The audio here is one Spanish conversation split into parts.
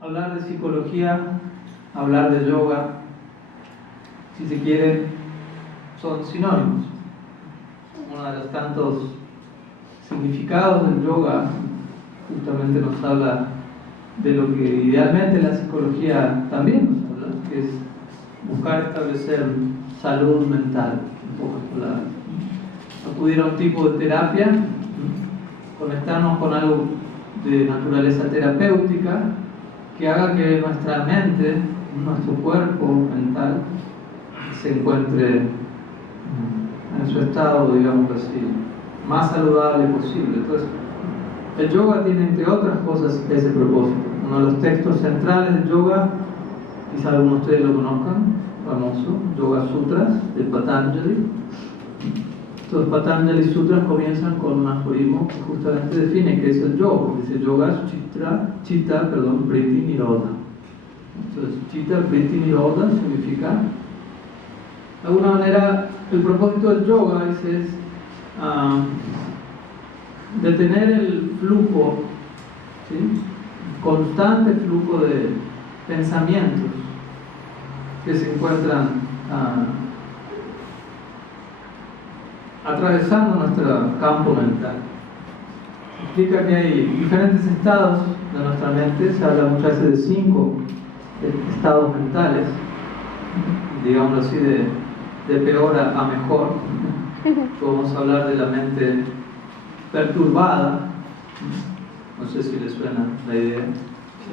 Hablar de psicología, hablar de yoga, si se quiere, son sinónimos. Uno de los tantos significados del yoga justamente nos habla de lo que idealmente la psicología también nos habla, que es buscar establecer salud mental, en pocas palabras. Acudir a un tipo de terapia, conectarnos con algo de naturaleza terapéutica que haga que nuestra mente, nuestro cuerpo mental, se encuentre en su estado, digamos así, más saludable posible. Entonces, el yoga tiene, entre otras cosas, ese propósito. Uno de los textos centrales del yoga, quizá algunos de ustedes lo conozcan, famoso, Yoga Sutras, de Patanjali. Estos Patanjali Sutras comienzan con un aforismo que justamente define qué es el yoga. Dice yoga chitta, vritti nirodha. Entonces, chitta, vritti nirodha significa, de alguna manera, el propósito del yoga es detener el flujo, ¿sí? Constante flujo de pensamientos que se encuentran atravesando nuestro campo mental. Explica que hay diferentes estados de nuestra mente. Se habla muchas veces de 5 estados mentales, digamos así, de peor a mejor. Podemos hablar de la mente perturbada. No sé si les suena la idea.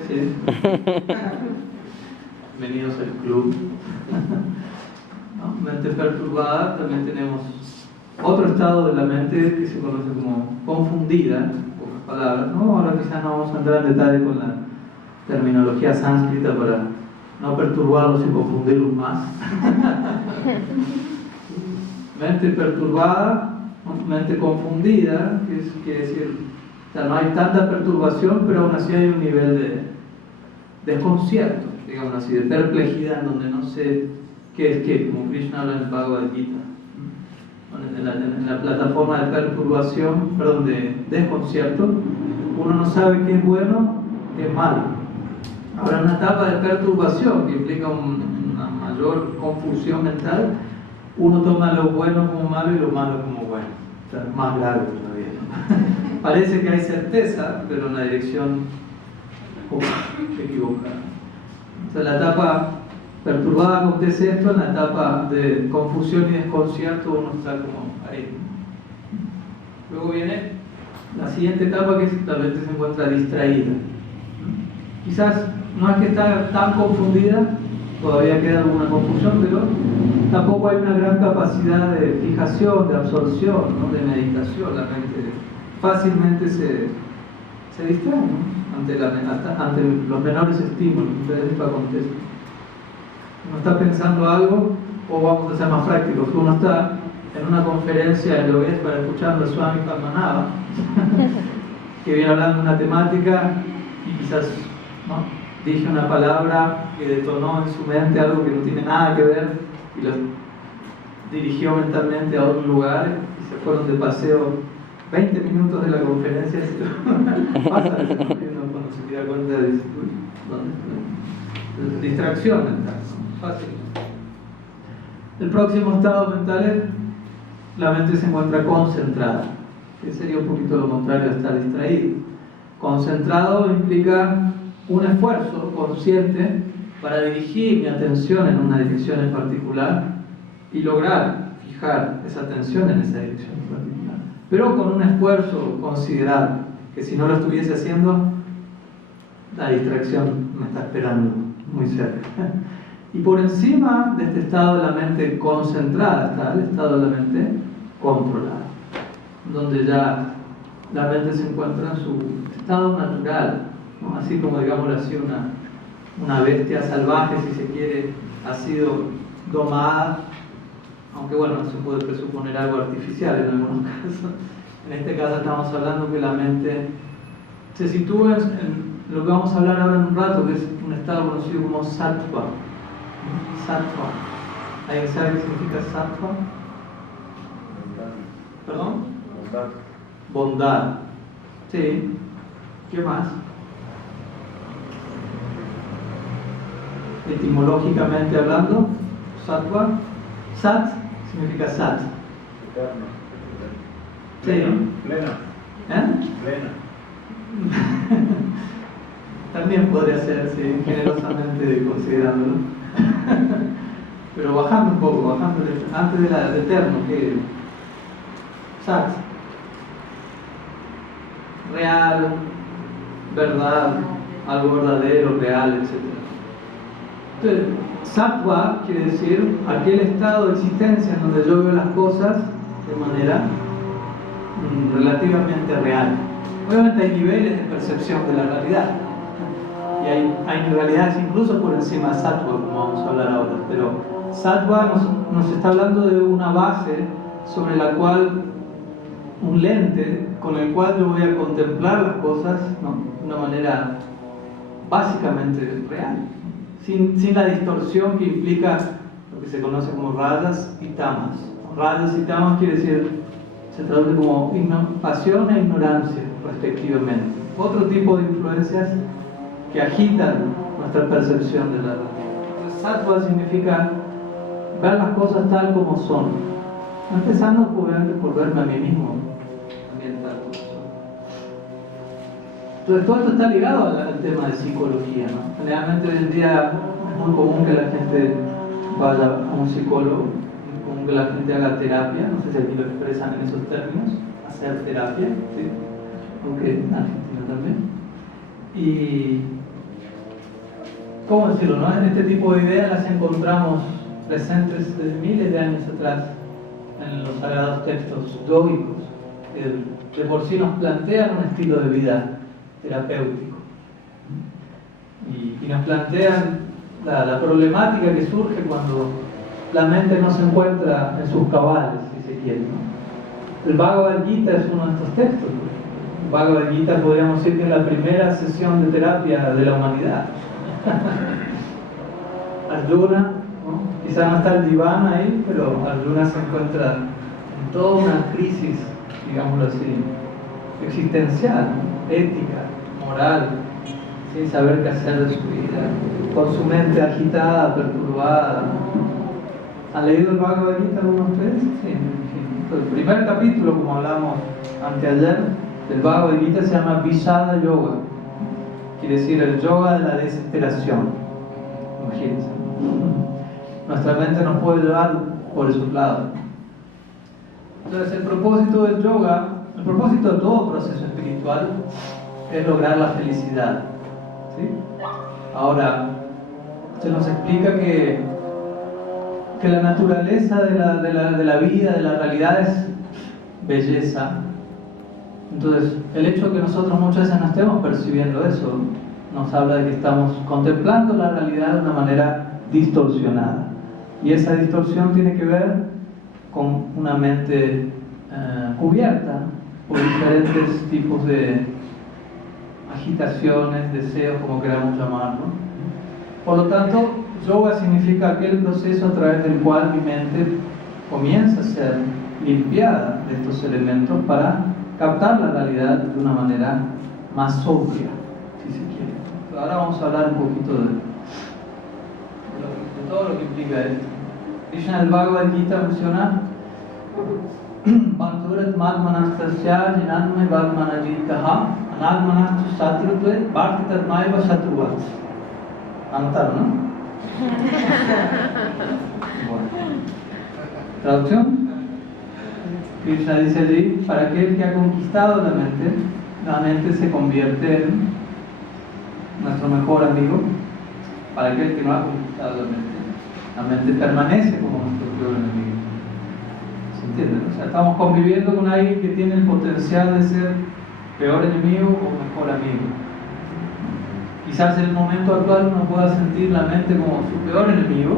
¿Sí? Bienvenidos al club. ¿No? Mente perturbada. También tenemos otro estado de la mente que se conoce como confundida, en pocas palabras, ¿no? Ahora quizás no vamos a entrar en detalle con la terminología sánscrita para no perturbarlos y confundirlos más. Mente perturbada, mente confundida, que quiere decir, o sea, no hay tanta perturbación, pero aún así hay un nivel de desconcierto, digamos así, de perplejidad, en donde no sé qué es qué, como Krishna habla en el Bhagavad Gita. En la plataforma de perturbación, de desconcierto, uno no sabe qué es bueno, qué es malo. Ahora, una etapa de perturbación que implica una mayor confusión mental, uno toma lo bueno como malo y lo malo como bueno. O sea, es más grave todavía. Parece que hay certeza, pero en la dirección equivocada. O sea, la etapa perturbada acontece esto, en la etapa de confusión y desconcierto uno está como ahí. Luego viene la siguiente etapa, que es la mente se encuentra distraída. Quizás no es que está tan confundida, todavía queda alguna confusión, pero tampoco hay una gran capacidad de fijación, de absorción, ¿no? De meditación. La mente fácilmente se distrae, ¿no? ante los menores estímulos. Entonces esto acontece. Uno está pensando algo, o vamos a ser más prácticos, uno está en una conferencia en Logués para escuchar a Swami Padmanabha, que viene hablando de una temática y quizás, ¿no?, dije una palabra que detonó en su mente algo que no tiene nada que ver y lo dirigió mentalmente a otro lugar y se fueron de paseo 20 minutos de la conferencia y pasa cuando se da cuenta de ¿dónde está? Distracción mental, ¿no? Fácil. El próximo estado mental es la mente se encuentra concentrada, que sería un poquito lo contrario a estar distraído. Concentrado implica un esfuerzo consciente para dirigir mi atención en una dirección en particular y lograr fijar esa atención en esa dirección en particular, pero con un esfuerzo considerable, que si no lo estuviese haciendo, la distracción me está esperando muy cerca. Y por encima de este estado de la mente concentrada está el estado de la mente controlada, donde ya la mente se encuentra en su estado natural, ¿no? Así como, digamos así, una bestia salvaje, si se quiere, ha sido domada, aunque bueno, se puede presuponer algo artificial en algunos casos. En este caso estamos hablando que la mente se sitúa en lo que vamos a hablar ahora en un rato, que es un estado conocido como sattva. Sattva. ¿Alguien sabe qué significa sattva? ¿Perdón? Bondad. Sí. ¿Qué más? etimológicamente hablando, sattva, sat significa sat. Eterno. Sí. Pleno. Pleno. También podría ser, sí, generosamente considerándolo. Pero bajando un poco, antes de la de eterno, que sat, real, verdad, algo verdadero, real, etc. Entonces, sattva quiere decir aquel estado de existencia en donde yo veo las cosas de manera relativamente real. Obviamente hay niveles de percepción de la realidad y hay realidades incluso por encima de sattva, como vamos a hablar ahora, pero sattva nos está hablando de una base sobre la cual, un lente con el cual yo voy a contemplar las cosas, ¿no?, de una manera básicamente real, sin la distorsión que implica lo que se conoce como rajas y tamas. Rajas y tamas quiere decir, se traduce como pasión e ignorancia respectivamente, otro tipo de influencias que agitan nuestra percepción de la realidad. Sattva significa ver las cosas tal como son, empezando por verme a mí mismo también tal como son. Entonces todo esto está ligado al tema de psicología, ¿no? Generalmente hoy en día es muy común que la gente vaya a un psicólogo, es común que la gente haga terapia, no sé si aquí lo expresan en esos términos, hacer terapia, ¿sí? Aunque en Argentina también. Y ¿cómo decirlo, no? Este tipo de ideas las encontramos presentes desde miles de años atrás en los sagrados textos yógicos, que de por sí nos plantean un estilo de vida terapéutico y nos plantean la problemática que surge cuando la mente no se encuentra en sus cabales, si se quiere, ¿no? El Bhagavad Gita es uno de estos textos. El Bhagavad Gita podríamos decir que es la primera sesión de terapia de la humanidad. Arjuna, ¿no? Quizá no está el diván ahí, pero Arjuna se encuentra en toda una crisis, digámoslo así, existencial, ¿no?, ética, moral, sin saber qué hacer de su vida, con su mente agitada, perturbada. ¿Han leído el Bhagavad Gita algunos de ustedes? Sí. El primer capítulo, como hablamos anteayer, del Bhagavad Gita se llama Vishada Yoga. Quiere decir el yoga de la desesperación. Imagínense. Nuestra mente nos puede llevar por esos lados. Entonces el propósito del yoga, el propósito de todo proceso espiritual es lograr la felicidad, ¿sí? Ahora, se nos explica que la naturaleza de la vida, de la realidad es belleza. Entonces, el hecho de que nosotros muchas veces no estemos percibiendo eso nos habla de que estamos contemplando la realidad de una manera distorsionada. Y esa distorsión tiene que ver con una mente cubierta por diferentes tipos de agitaciones, deseos, como queramos llamarlo. Por lo tanto, yoga significa aquel proceso a través del cual mi mente comienza a ser limpiada de estos elementos para captar la realidad de una manera más sobria, si se quiere. Ahora vamos a hablar un poquito de todo lo que implica esto. Krishna en el Bhagavad Gita menciona Banturat Madmanastasya Jinanme Bhagmanajitaha Anagmanastu Satrutve Bhartitat Maiva Satruvat. Anotaron, ¿no? Bueno. ¿Traducción? Krishna dice allí, para aquel que ha conquistado la mente se convierte en nuestro mejor amigo. Para aquel que no ha conquistado la mente permanece como nuestro peor enemigo. ¿Se entiende? O sea, estamos conviviendo con alguien que tiene el potencial de ser peor enemigo o mejor amigo. Quizás en el momento actual uno pueda sentir la mente como su peor enemigo,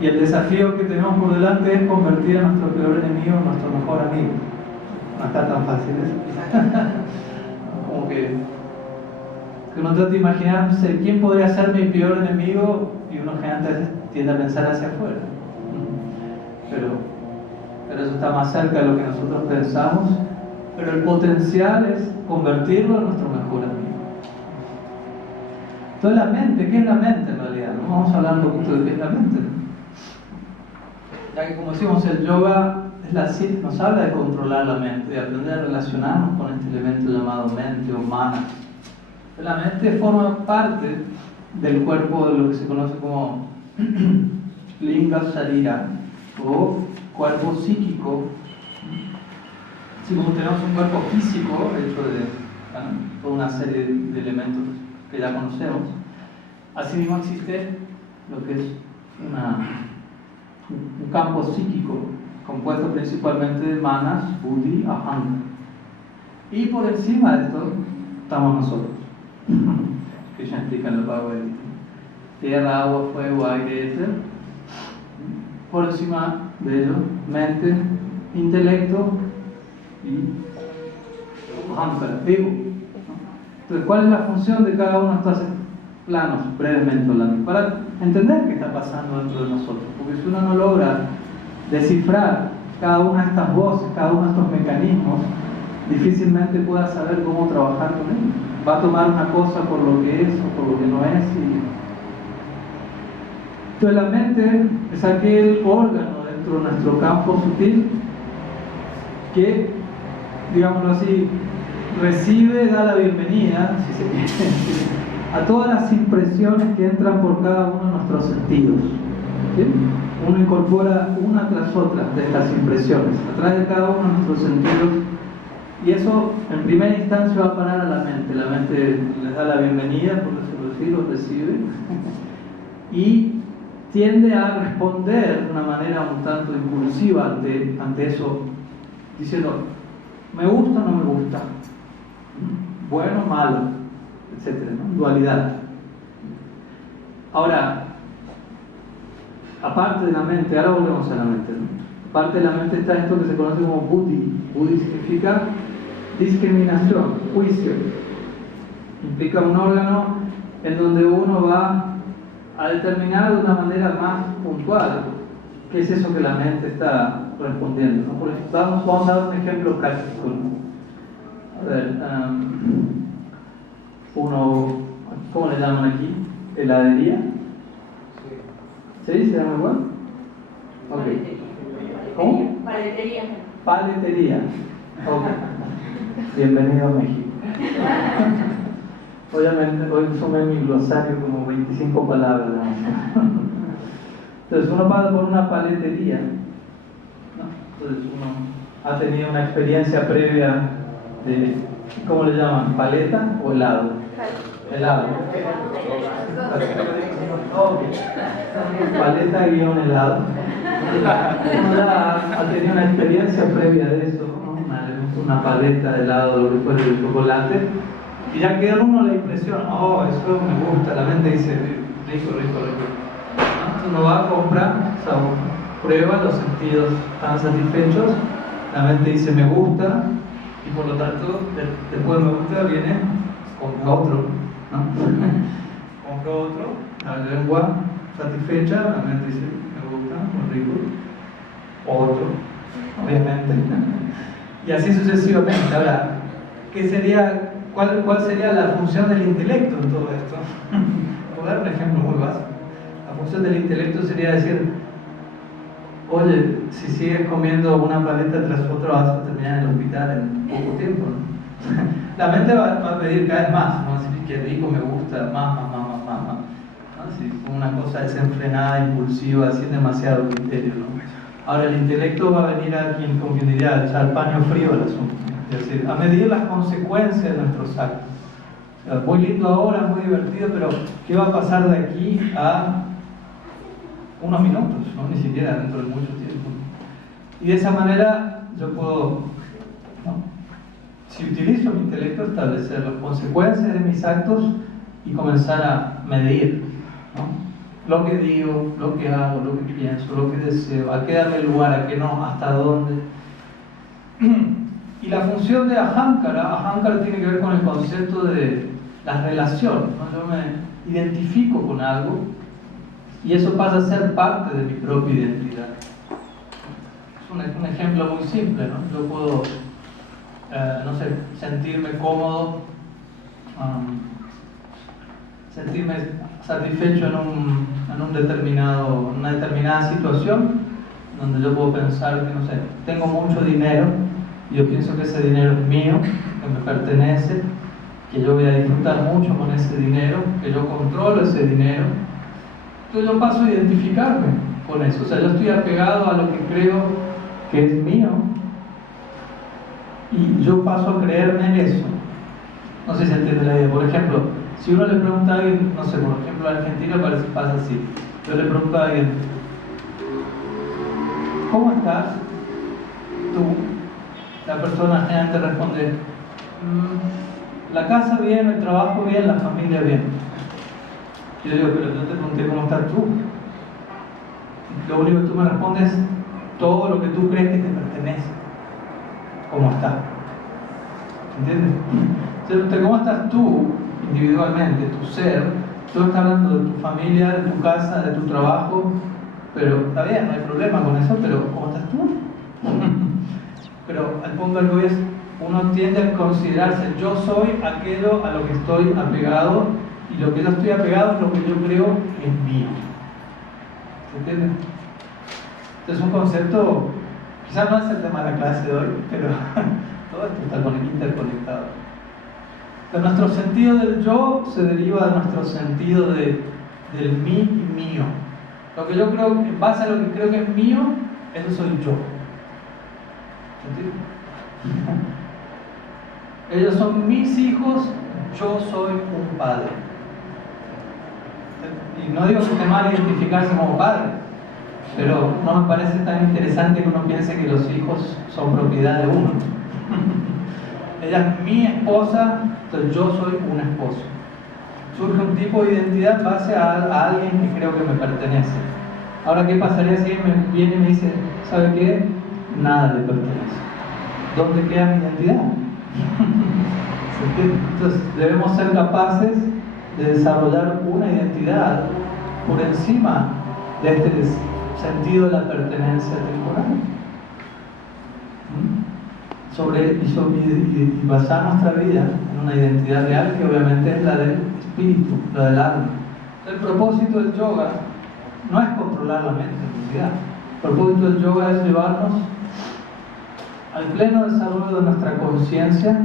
y el desafío que tenemos por delante es convertir a nuestro peor enemigo en nuestro mejor amigo. No está tan fácil eso. Como que uno trata de imaginarse quién podría ser mi peor enemigo, y uno generalmente tiende a pensar hacia afuera. Pero eso está más cerca de lo que nosotros pensamos. Pero el potencial es convertirlo en nuestro mejor amigo. Entonces la mente, ¿qué es la mente en realidad? ¿No? vamos a hablar un poquito de qué es la mente. Ya que, como decimos, el yoga es la ciencia, nos habla de controlar la mente, de aprender a relacionarnos con este elemento llamado mente o mana. La mente forma parte del cuerpo de lo que se conoce como linga sharira o cuerpo psíquico. Así como tenemos un cuerpo físico hecho de toda una serie de elementos que ya conocemos, asimismo existe lo que es un campo psíquico compuesto principalmente de manas, buddhi, ahankara. Y por encima de esto estamos nosotros, que ya explica en el Bhagavad Gita. Tierra, agua, fuego, aire, éter. Por encima de ello, mente, intelecto y ahankara, ego. Entonces, ¿cuál es la función de cada uno de estos planos, brevemente hablando? Para entender qué está pasando dentro de nosotros. Porque si uno no logra descifrar cada una de estas voces, cada uno de estos mecanismos, difícilmente pueda saber cómo trabajar con ellos. Va a tomar una cosa por lo que es o por lo que no es. Entonces la mente es aquel órgano dentro de nuestro campo sutil que, digámoslo así, recibe, da la bienvenida, si se quiere, a todas las impresiones que entran por cada uno de nuestros sentidos. ¿Sí? Uno incorpora una tras otra de estas impresiones a través de cada uno de nuestros sentidos, y eso en primera instancia va a parar a la mente. La mente les da la bienvenida, por decirlo así, los recibe y tiende a responder de una manera un tanto impulsiva ante eso, diciendo me gusta o no me gusta, bueno o malo, etc., ¿no? Dualidad. Ahora, aparte de la mente, ahora volvemos a la mente, ¿no? Aparte de la mente está esto que se conoce como buddhi. Buddhi significa discriminación, juicio. Implica un órgano en donde uno va a determinar de una manera más puntual qué es eso que la mente está respondiendo, ¿no? Por ejemplo, vamos a dar un ejemplo práctico, ¿no? A ver, ¿cómo le llaman aquí? ¿Heladería? ¿Sí? ¿Se llama igual? Ok. ¿Cómo? Paletería. Paletería. Ok. Bienvenido a México. Obviamente, hoy sumé mi glosario como 25 palabras. Entonces, uno pasa por una paletería, ¿no? Entonces, uno ha tenido una experiencia previa de, ¿cómo le llaman? ¿Paleta o helado? Helado. Paleta guión helado. Uno ya ha tenido una experiencia previa de eso, ¿no? Una paleta de helado, lo que fuera de chocolate, y ya queda en uno la impresión, oh, eso me gusta, la mente dice, rico, rico, rico. ¿No? Uno va a comprar, o sea, prueba, los sentidos están satisfechos, la mente dice me gusta, y por lo tanto, después de me gusta viene, compra otro, ¿no? Compra otro, la lengua satisfecha, la mente dice me gusta, muy rico, otro, obviamente, y así sucesivamente. Ahora, ¿cuál sería la función del intelecto en todo esto? Voy a dar un ejemplo muy básico. La función del intelecto sería decir, oye, si sigues comiendo una paleta tras otra vas a terminar en el hospital en poco tiempo, ¿no? La mente va a pedir cada vez más, ¿no? Así que rico, me gusta, más. ¿No? Si una cosa desenfrenada, impulsiva, sin demasiado criterio, ¿no? Ahora el intelecto va a venir a con quien diría echar paño frío al asunto, ¿no? Es decir, a medir las consecuencias de nuestros actos. O sea, muy lindo ahora, muy divertido, pero ¿qué va a pasar de aquí a unos minutos? ¿No? Ni siquiera dentro de mucho tiempo. Y de esa manera yo puedo, ¿no? Si utilizo mi intelecto, establecer las consecuencias de mis actos y comenzar a medir, ¿no? Lo que digo, lo que hago, lo que pienso, lo que deseo, a qué darle lugar, a qué no, hasta dónde. Y la función de Ahankara tiene que ver con el concepto de la relación, ¿no? Yo me identifico con algo y eso pasa a ser parte de mi propia identidad. Es un ejemplo muy simple, ¿no? Yo puedo, no sé, sentirme cómodo sentirme satisfecho en una determinada situación, donde yo puedo pensar que, no sé, tengo mucho dinero, y yo pienso que ese dinero es mío, que me pertenece, que yo voy a disfrutar mucho con ese dinero, que yo controlo ese dinero. Entonces yo paso a identificarme con eso, o sea, yo estoy apegado a lo que creo que es mío, y yo paso a creerme en eso. No sé si entiende la idea. Por ejemplo, si uno le pregunta a alguien, no sé, por ejemplo en Argentina pasa así, yo le pregunto a alguien, ¿cómo estás tú? La persona generalmente responde, la casa bien, el trabajo bien, la familia bien. Yo digo, pero yo te pregunté cómo estás tú. Lo único que tú me respondes es todo lo que tú crees que te pertenece. ¿Cómo estás? ¿Entiendes? Entonces, ¿cómo estás tú individualmente, tu ser? Tú estás hablando de tu familia, de tu casa, de tu trabajo, pero está bien, no hay problema con eso, pero ¿cómo estás tú? Pero al punto al que voy es, uno tiende a considerarse, yo soy aquello a lo que estoy apegado, y lo que yo estoy apegado es lo que yo creo es mío. ¿Se entiende? Este es un concepto, quizás no es el tema de la clase de hoy, pero todo esto está interconectado. Pero nuestro sentido del yo se deriva de nuestro sentido del mí y mío. Lo que yo creo, en base a lo que creo que es mío, eso soy yo. ¿Entiendes? Ellos son mis hijos, yo soy un padre. Y no digo que esté mal identificarse como padre, pero no me parece tan interesante que uno piense que los hijos son propiedad de uno. Ella es mi esposa, entonces yo soy un esposo. Surge un tipo de identidad en base a alguien que creo que me pertenece. Ahora, ¿qué pasaría si alguien me viene y me dice, ¿sabe qué? Nada le pertenece. ¿Dónde queda mi identidad? Entonces, debemos ser capaces de desarrollar una identidad por encima de este sentido de la pertenencia temporal. Y basar nuestra vida en una identidad real que obviamente es la del espíritu, la del alma. El propósito del yoga no es controlar la mente en realidad. El propósito del yoga es llevarnos al pleno desarrollo de nuestra conciencia,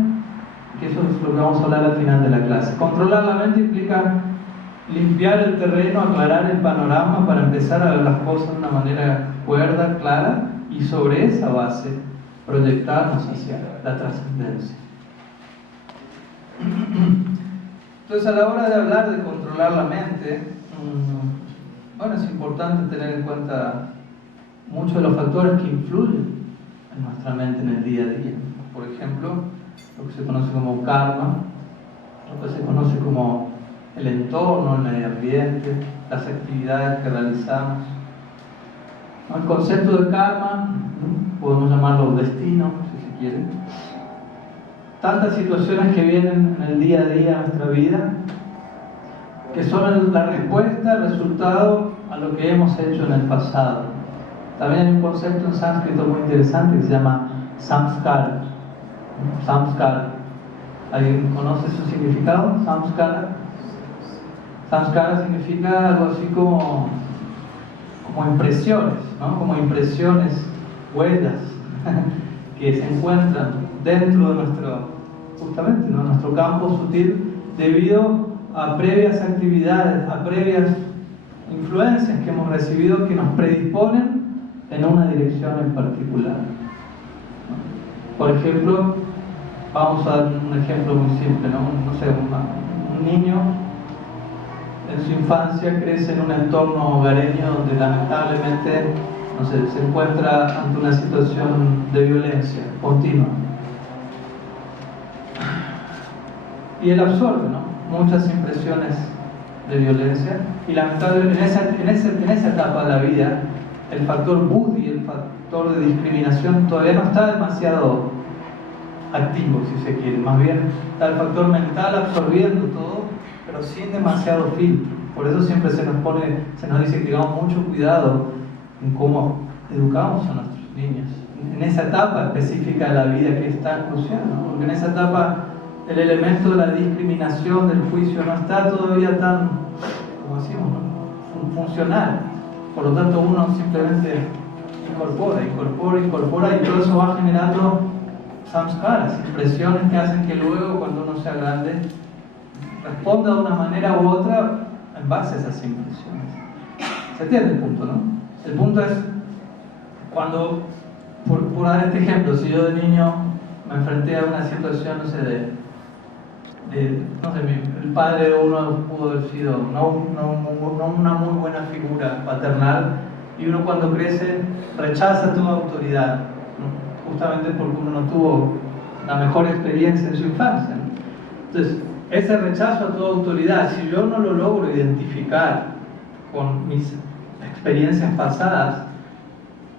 que eso es lo que vamos a hablar al final de la clase. Controlar la mente implica limpiar el terreno, aclarar el panorama para empezar a ver las cosas de una manera cuerda, clara, y sobre esa base proyectarnos hacia la trascendencia. Entonces, a la hora de hablar de controlar la mente, bueno, es importante tener en cuenta muchos de los factores que influyen en nuestra mente en el día a día. Por ejemplo, lo que se conoce como karma, lo que se conoce como el entorno, el medio ambiente, las actividades que realizamos. El concepto de karma, podemos llamarlo destino, si se quiere. Tantas situaciones que vienen en el día a día de nuestra vida, que son la respuesta, el resultado a lo que hemos hecho en el pasado. También hay un concepto en sánscrito muy interesante que se llama samskara. Samskara. ¿Alguien conoce su significado? Samskara. Samskara significa algo así como impresiones, ¿no? Como impresiones, huellas que se encuentran dentro de nuestro campo sutil debido a previas actividades, a previas influencias que hemos recibido que nos predisponen en una dirección en particular. Por ejemplo, vamos a dar un ejemplo muy simple, ¿no? No sé, un niño en su infancia crece en un entorno hogareño donde lamentablemente, no sé, se encuentra ante una situación de violencia continua. Y él absorbe, ¿no?, muchas impresiones de violencia, y lamentablemente en esa etapa de la vida el factor buddhi, el factor de discriminación todavía no está demasiado activo, si se quiere. Más bien está el factor mental absorbiendo todo, pero sin demasiado filtro. Por eso siempre se nos dice que tengamos mucho cuidado en cómo educamos a nuestros niños en esa etapa específica de la vida que es tan crucial, ¿no? Porque en esa etapa el elemento de la discriminación, del juicio, no está todavía tan, como decimos, ¿no?, funcional. Por lo tanto, uno simplemente incorpora, y todo eso va generando samskaras, impresiones que hacen que luego, cuando uno sea grande, responda de una manera u otra en base a esas impresiones. ¿Se entiende el punto, no? El punto es, cuando, por dar este ejemplo, si yo de niño me enfrenté a una situación, no sé, el padre de uno pudo haber sido no una muy buena figura paternal, y uno cuando crece rechaza toda autoridad, ¿no?, justamente porque uno no tuvo la mejor experiencia en su infancia, ¿no? Entonces, ese rechazo a toda autoridad, si yo no lo logro identificar con mis experiencias pasadas,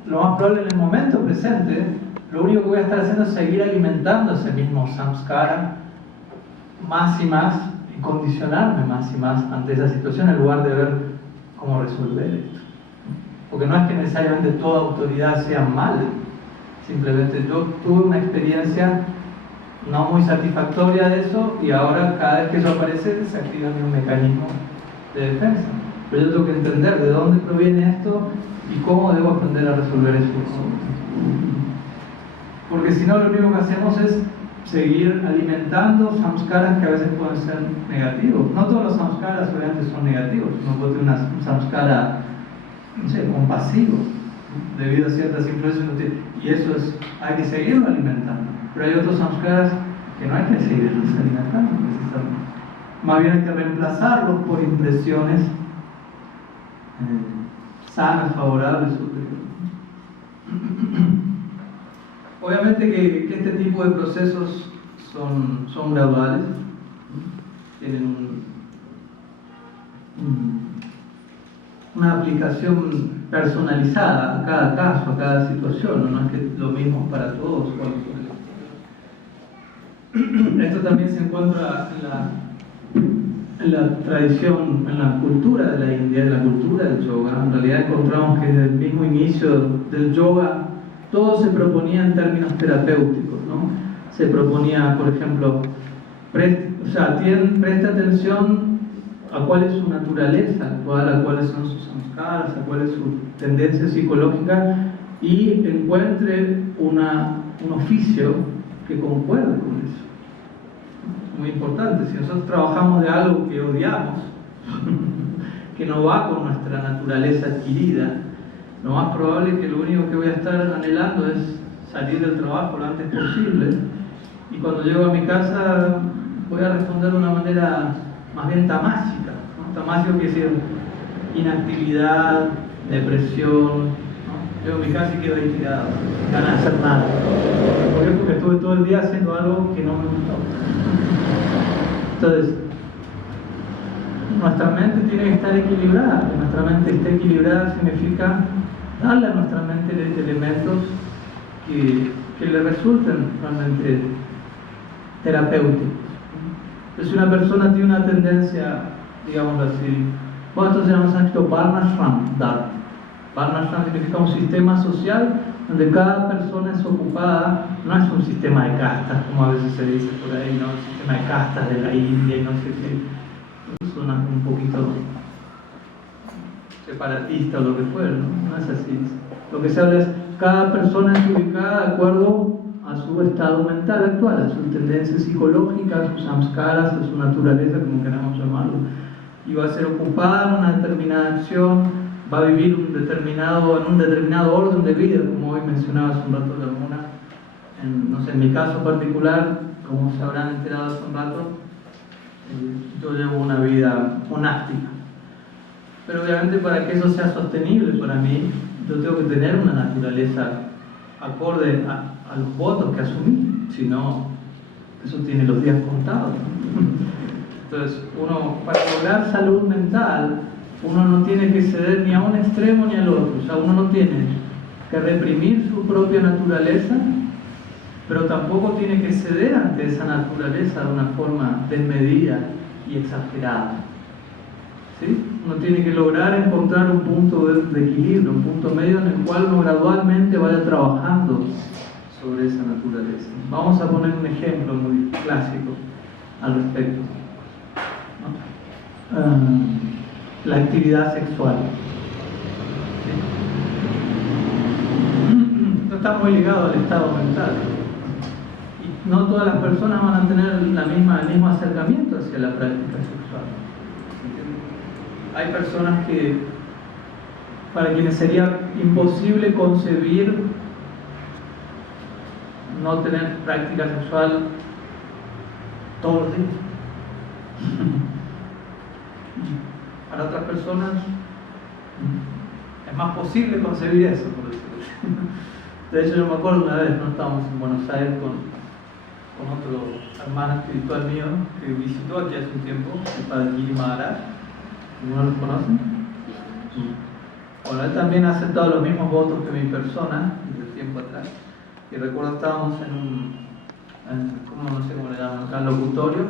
lo más probable en el momento presente, lo único que voy a estar haciendo es seguir alimentando ese mismo samskara más y más, y condicionarme más y más ante esa situación, en lugar de ver cómo resolver esto. Porque no es que necesariamente toda autoridad sea mala, simplemente yo tuve una experiencia no muy satisfactoria de eso, y ahora cada vez que eso aparece se activa un mecanismo de defensa. Pero yo tengo que entender de dónde proviene esto y cómo debo aprender a resolver eso. Porque si no, lo único que hacemos es seguir alimentando samskaras que a veces pueden ser negativos. No todos los samskaras obviamente son negativos. Uno puede tener un samskara, no sé, compasivo, debido a ciertas influencias, y eso hay que seguirlo alimentando. Pero hay otros samskaras que no hay que seguirlos alimentando precisamente. Más bien hay que reemplazarlos por impresiones sanas, favorables, superiores. Obviamente que este tipo de procesos son graduales, tienen una aplicación personalizada a cada caso, a cada situación, no es que lo mismo para todos. Esto también se encuentra en la tradición, en la cultura de la India, en la cultura del yoga. En realidad encontramos que desde el mismo inicio del yoga todo se proponía en términos terapéuticos, ¿no? Se proponía, por ejemplo, presta atención a cuál es su naturaleza actual, a cuáles son sus samskaras, a cuál es su tendencia psicológica, y encuentre un oficio que concuerde con eso. Muy importante. Si nosotros trabajamos de algo que odiamos, que no va con nuestra naturaleza adquirida, lo más probable es que lo único que voy a estar anhelando es salir del trabajo lo antes posible, y cuando llego a mi casa voy a responder de una manera más bien tamásica, ¿no? Tamásico quiere decir inactividad, depresión, ¿no? Llego a mi casa y quedo ahí tirado, sin ganas de hacer nada. ¿Por qué? Porque estuve todo el día haciendo algo que no me gustó. Entonces, nuestra mente tiene que estar equilibrada. Que nuestra mente esté equilibrada significa darle a nuestra mente elementos que le resulten realmente terapéuticos. Si una persona tiene una tendencia, digámoslo así, bueno, esto se llama en sánscrito Varnashram Dharma. Varnashram significa un sistema social donde cada persona es ocupada, no es un sistema de castas, como a veces se dice por ahí, no, el sistema de castas de la India y no sé qué. Suena un poquito separatista o lo que fuera, ¿no? No es así. Lo que se habla es cada persona es ubicada de acuerdo a su estado mental actual, a su tendencia psicológica, a sus samskaras, a su naturaleza, como queramos llamarlo, y va a ser ocupada en una determinada acción, va a vivir en un determinado orden de vida, como hoy mencionaba hace un rato la Mona. En mi caso particular, como se habrán enterado hace un rato, yo llevo una vida monástica. Pero obviamente para que eso sea sostenible para mí, yo tengo que tener una naturaleza acorde a los votos que asumí, si no, eso tiene los días contados. Entonces, para lograr salud mental, uno no tiene que ceder ni a un extremo ni al otro. O sea, uno no tiene que reprimir su propia naturaleza, pero tampoco tiene que ceder ante esa naturaleza de una forma desmedida y exagerada. ¿Sí? Uno tiene que lograr encontrar un punto de equilibrio, un punto medio en el cual uno gradualmente vaya trabajando sobre esa naturaleza. Vamos a poner un ejemplo muy clásico. al respecto, ¿no? La actividad sexual. ¿Sí? Esto está muy ligado al estado mental. Y no todas las personas van a tener el mismo acercamiento hacia la práctica sexual. Hay personas para quienes sería imposible concebir no tener práctica sexual todos los días. Para otras personas es más posible concebir eso, por decirlo así. De hecho, yo me acuerdo una vez, ¿no? Estábamos en Buenos Aires con otro hermano espiritual mío que visitó aquí hace un tiempo, el padre Giri Maharaj. ¿No los conocen? Bueno, él también ha aceptado los mismos votos que mi persona desde tiempo atrás. Y recuerdo estábamos no sé cómo le llaman acá, locutorio,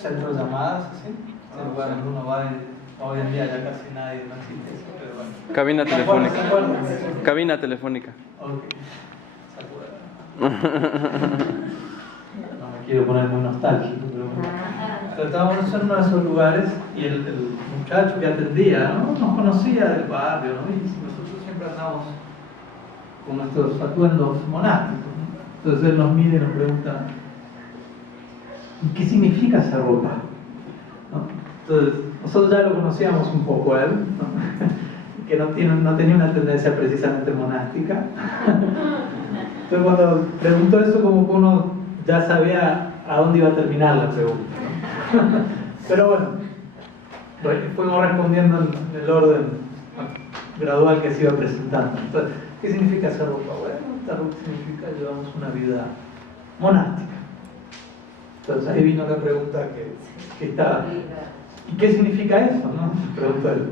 centro de llamadas, ¿sí? Ese lugar donde uno va hoy en día ya casi nadie, no existe eso, pero bueno. Cabina telefónica. ¿Se acuerdan? Cabina telefónica. Ok, ¿se acuerdan? No me quiero poner muy nostálgico, pero bueno. Estábamos en uno de esos lugares y el muchacho que atendía, ¿no? Nos conocía del barrio, ¿no? Y nosotros siempre andamos con nuestros atuendos monásticos, ¿no? Entonces él nos mira y nos pregunta, ¿qué significa esa ropa? ¿No? Entonces nosotros ya lo conocíamos un poco a él, ¿no? Que no tenía una tendencia precisamente monástica. Entonces cuando preguntó eso, como que uno ya sabía a dónde iba a terminar la pregunta, ¿no? Pero bueno, fuimos respondiendo en el orden gradual que se iba presentando. Entonces, ¿qué significa esa ropa? Bueno, esta ropa significa que llevamos una vida monástica. Entonces ahí vino la pregunta que está, ¿y qué significa eso? ¿No? Preguntó él.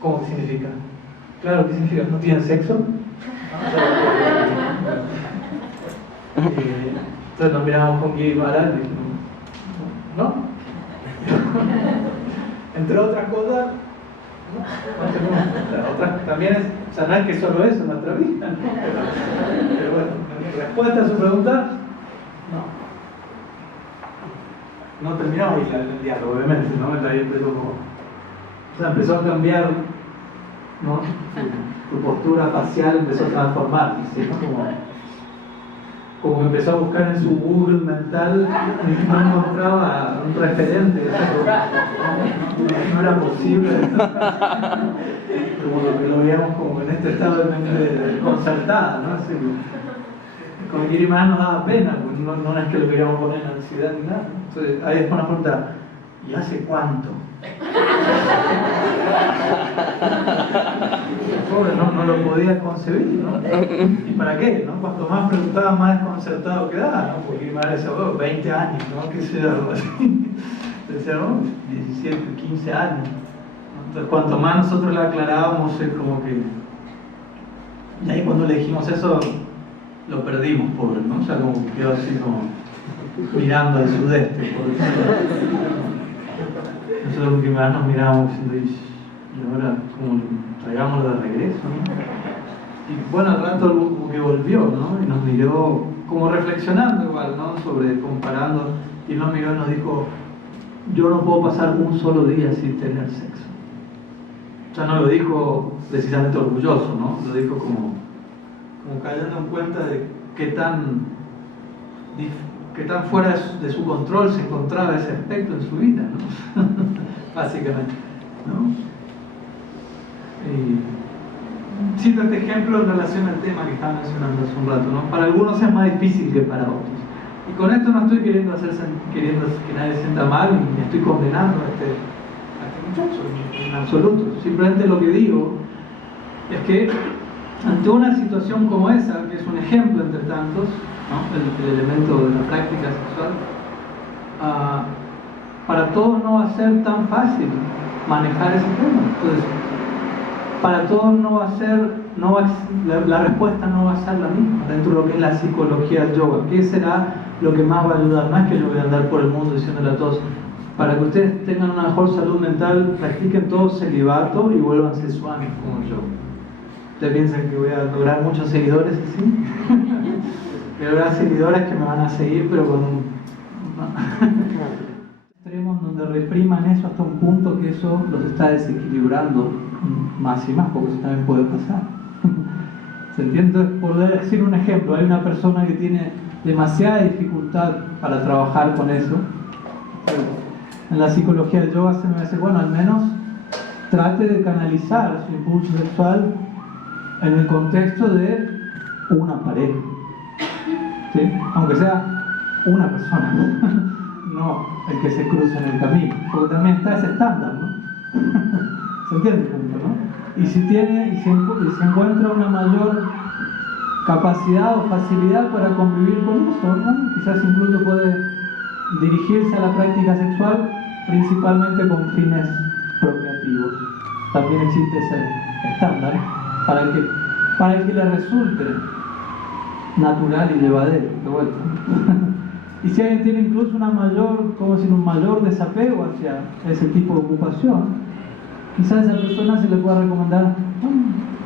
¿Cómo que significa? Claro, ¿qué significa? ¿No tienen sexo? Entonces nos miramos con Giri Maharaj y dijimos, ¿no? Entre otras cosas, también es, o sea, no es que solo eso en nuestra vida, ¿no? Pero bueno, mi respuesta a su pregunta, no terminamos el diálogo, obviamente, ¿no? Ahí empezó a cambiar, ¿no? Su postura facial empezó a transformarse, ¿sí? Como que empezó a buscar en su Google mental y no encontraba un referente, no era posible. Como lo que lo veíamos como en este estado de mente desconcertada, ¿no? Así, con Giri Maharaj nos daba pena, no es que lo queríamos poner en ansiedad ni nada. Entonces ahí después nos pregunta, ¿y hace cuánto? Pobre, no lo podía concebir, ¿no? ¿Y para qué? ¿No? Cuanto más preguntaba, más desconcertado quedaba, ¿no? Porque mi madre decía, 20 años, ¿no? ¿Qué sé yo? Decía, 17, 15 años. Entonces, cuanto más nosotros le aclarábamos, es como que... Y ahí cuando le dijimos eso, lo perdimos, pobre, ¿no? O sea, como que quedó así como mirando al sudeste, por decirlo. Nosotros más nos mirábamos diciendo, y ahora como traigámoslo de regreso, ¿no? Y bueno, al rato como que volvió, ¿no? Y nos miró como reflexionando igual, ¿no? Sobre comparando, y nos miró y nos dijo, yo no puedo pasar un solo día sin tener sexo. O sea, no lo dijo precisamente orgulloso, ¿no? Lo dijo como cayendo en cuenta de qué tan fuera de su control se encontraba ese aspecto en su vida, ¿no? Básicamente, ¿no? Y cito este ejemplo en relación al tema que estaba mencionando hace un rato, ¿no? Para algunos es más difícil que para otros. Y con esto no estoy queriendo que nadie se sienta mal, ni estoy condenando a este muchacho en absoluto. Simplemente lo que digo es que ante una situación como esa, que es un ejemplo entre tantos, ¿no? el elemento de la práctica sexual, para todos no va a ser tan fácil manejar ese tema. Entonces, para todos no va a ser, la respuesta no va a ser la misma dentro de lo que es la psicología del yoga. ¿Qué será lo que más va a ayudar? Más que yo voy a andar por el mundo diciéndole a todos, para que ustedes tengan una mejor salud mental, practiquen todo celibato y vuélvanse suaves como yo. ¿Ustedes piensan que voy a lograr muchos seguidores así? Y habrá seguidores que me van a seguir, pero con un extremos donde repriman eso hasta un punto que eso los está desequilibrando más y más, porque eso también puede pasar. ¿Se entiende? Entonces, por decir un ejemplo, hay una persona que tiene demasiada dificultad para trabajar con eso. En la psicología del yoga se me dice, bueno, al menos trate de canalizar su impulso sexual en el contexto de una pareja, ¿sí? Aunque sea una persona, no el que se cruza en el camino, porque también está ese estándar, ¿no? ¿Se entiende el punto, no? Y si se encuentra una mayor capacidad o facilidad para convivir con eso, ¿no? Quizás incluso puede dirigirse a la práctica sexual principalmente con fines procreativos. También existe ese estándar para el que le resulte natural y llevadero, de vuelta. Y si alguien tiene incluso un mayor desapego hacia ese tipo de ocupación, quizás a esa persona se le pueda recomendar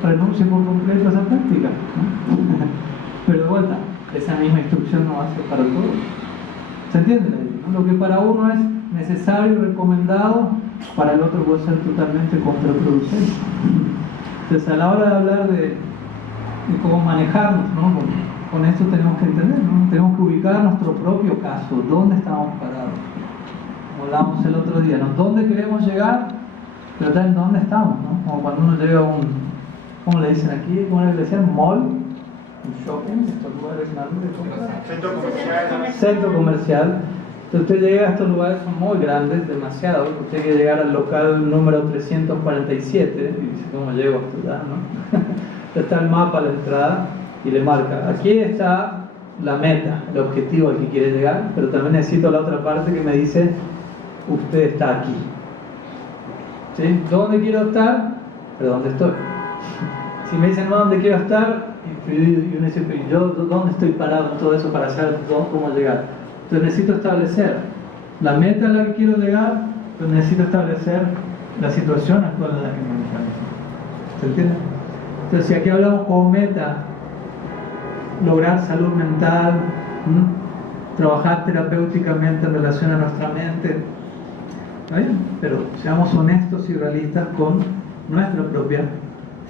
renuncie por completo a esa práctica, ¿no? Pero de vuelta, esa misma instrucción no va a ser para todos. ¿Se entiende la idea, no? Lo que para uno es necesario y recomendado, para el otro puede ser totalmente contraproducente. Entonces, a la hora de hablar de cómo manejarnos, ¿no? Con esto tenemos que entender, ¿no? Tenemos que ubicar nuestro propio caso, dónde estamos parados. Como hablábamos el otro día, ¿no? ¿Dónde queremos llegar? Pero también dónde estamos, ¿no? Como cuando uno llega a un, ¿cómo le dicen aquí? ¿Cómo le decían? Mall, un shopping, estos lugares grandes de compras. Centro comercial. Entonces usted llega a estos lugares, son muy grandes, demasiado. Usted quiere llegar al local número 347 y dice, ¿cómo llego hasta allá, no? Está el mapa a la entrada y le marca, aquí está la meta, el objetivo al que quiere llegar, pero también necesito la otra parte que me dice, usted está aquí. ¿Sí? ¿Dónde quiero estar? Pero ¿dónde estoy? Si me dicen, no, ¿dónde quiero estar? Y uno dice, ¿yo dónde estoy parado en todo eso para saber cómo llegar? Entonces necesito establecer la meta a la que quiero llegar, pero necesito establecer la situación actual en la que me encuentro. ¿Se entiende? Entonces, si aquí hablamos como meta, lograr salud mental, trabajar terapéuticamente en relación a nuestra mente, ¿está bien? Pero seamos honestos y realistas con nuestra propia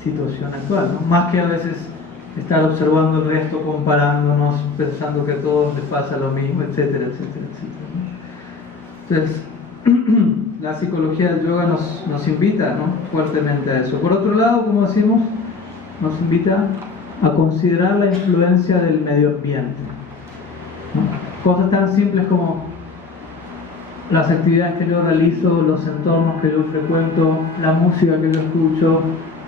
situación actual, ¿no? Más que a veces estar observando el resto, comparándonos, pensando que a todos les pasa lo mismo, etcétera, etcétera, etcétera, ¿no? Entonces, la psicología del yoga nos invita, ¿no? Fuertemente a eso. Por otro lado, como decimos, nos invita a considerar la influencia del medio ambiente, ¿no? Cosas tan simples como las actividades que yo realizo, los entornos que yo frecuento, la música que yo escucho,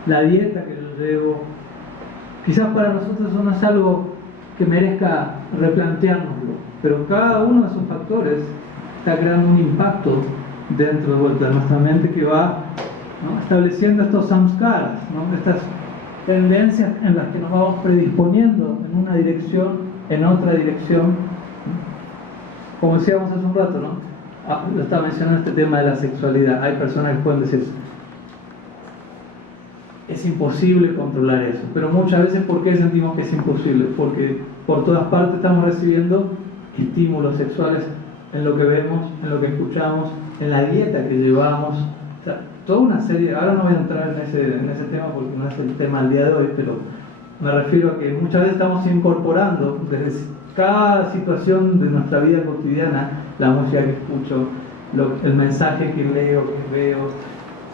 la dieta que yo llevo. Quizás para nosotros eso no es algo que merezca replanteárnoslo, pero cada uno de esos factores está creando un impacto dentro de nuestra mente que va, ¿no? Estableciendo estos samskaras, ¿no? Estas tendencias en las que nos vamos predisponiendo en una dirección, en otra dirección. Como decíamos hace un rato, ¿no? Lo estaba mencionando este tema de la sexualidad. Hay personas que pueden decir, es imposible controlar eso, pero muchas veces, ¿por qué sentimos que es imposible? Porque por todas partes estamos recibiendo estímulos sexuales en lo que vemos, en lo que escuchamos, en la dieta que llevamos, o sea, toda una serie. Ahora no voy a entrar en ese tema porque no es el tema del día de hoy, pero me refiero a que muchas veces estamos incorporando desde cada situación de nuestra vida cotidiana, la música que escucho, el mensaje que leo, que veo,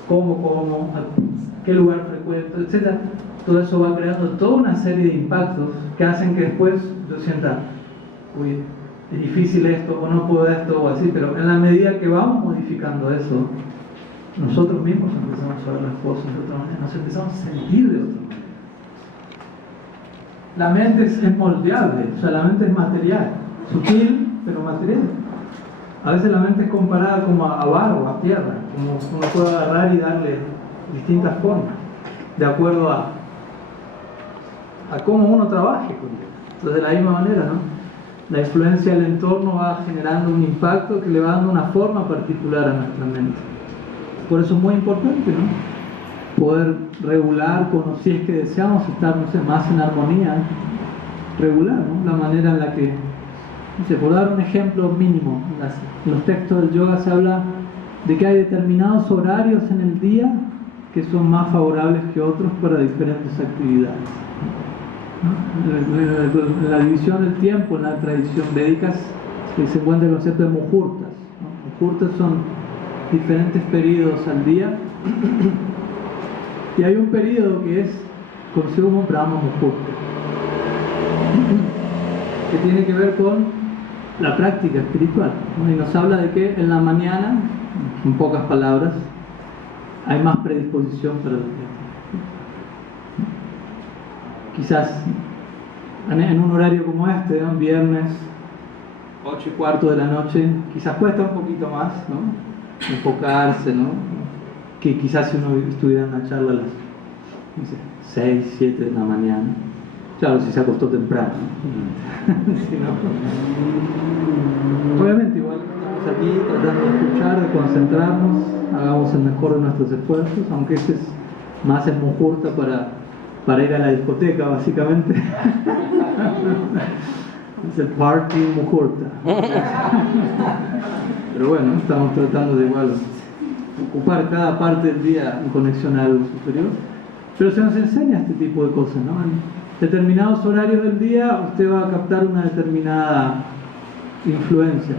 cómo como, qué lugar frecuento, etc. Todo eso va creando toda una serie de impactos que hacen que después yo sienta, uy, es difícil esto, o no puedo esto, o así, pero en la medida que vamos modificando eso, nosotros mismos empezamos a ver las cosas de otra manera, nos empezamos a sentir de otra manera. La mente es moldeable, o sea, la mente es material, sutil, pero material. A veces la mente es comparada como a barro, a tierra, como uno puede agarrar y darle distintas formas, de acuerdo a cómo uno trabaje con ella. Entonces, de la misma manera, ¿no? La influencia del entorno va generando un impacto que le va dando una forma particular a nuestra mente. Por eso es muy importante, ¿no? Poder regular, si es que deseamos estar, no sé, más en armonía regular, ¿no? La manera en la que, no sé, por dar un ejemplo mínimo, en los textos del yoga se habla de que hay determinados horarios en el día que son más favorables que otros para diferentes actividades, ¿no? En la división del tiempo, en la tradición védica, se encuentra el concepto de muhurtas, ¿no? Muhurtas son diferentes periodos al día, y hay un periodo que es conocido como Brahma Muhurta, que tiene que ver con la práctica espiritual, ¿no? Y nos habla de que en la mañana, en pocas palabras, hay más predisposición para el tiempo. Quizás en un horario como este, ¿no? Viernes, 8:15 de la noche, quizás cuesta un poquito más, ¿no? Enfocarse, ¿no? Que quizás si uno estuviera en una charla a las, no sé, 6, 7 de la mañana. Claro, si se acostó temprano. Si no. Obviamente, igual estamos aquí tratando de escuchar, de concentrarnos, hagamos el mejor de nuestros esfuerzos, aunque ese es más el muhurta para ir a la discoteca, básicamente. Es el party muhurta. Pero bueno, estamos tratando de igual ocupar cada parte del día en conexión a algo superior. Pero se nos enseña este tipo de cosas, ¿no? En determinados horarios del día usted va a captar una determinada influencia.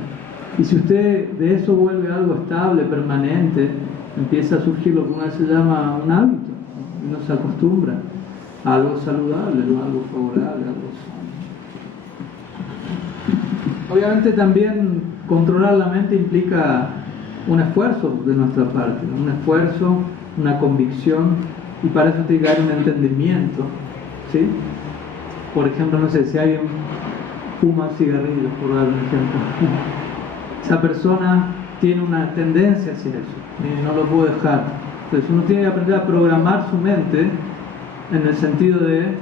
Y si usted de eso vuelve algo estable, permanente, empieza a surgir lo que uno se llama un hábito, ¿no? Uno se acostumbra a algo saludable, ¿no? Algo favorable, algo sano. Obviamente también controlar la mente implica un esfuerzo de nuestra parte, ¿no? Un esfuerzo, una convicción, y para eso tiene que haber un entendimiento, ¿sí? Por ejemplo, no sé, si alguien fuma cigarrillos, por dar un ejemplo, esa persona tiene una tendencia hacia eso y no lo puede dejar. Entonces uno tiene que aprender a programar su mente en el sentido de,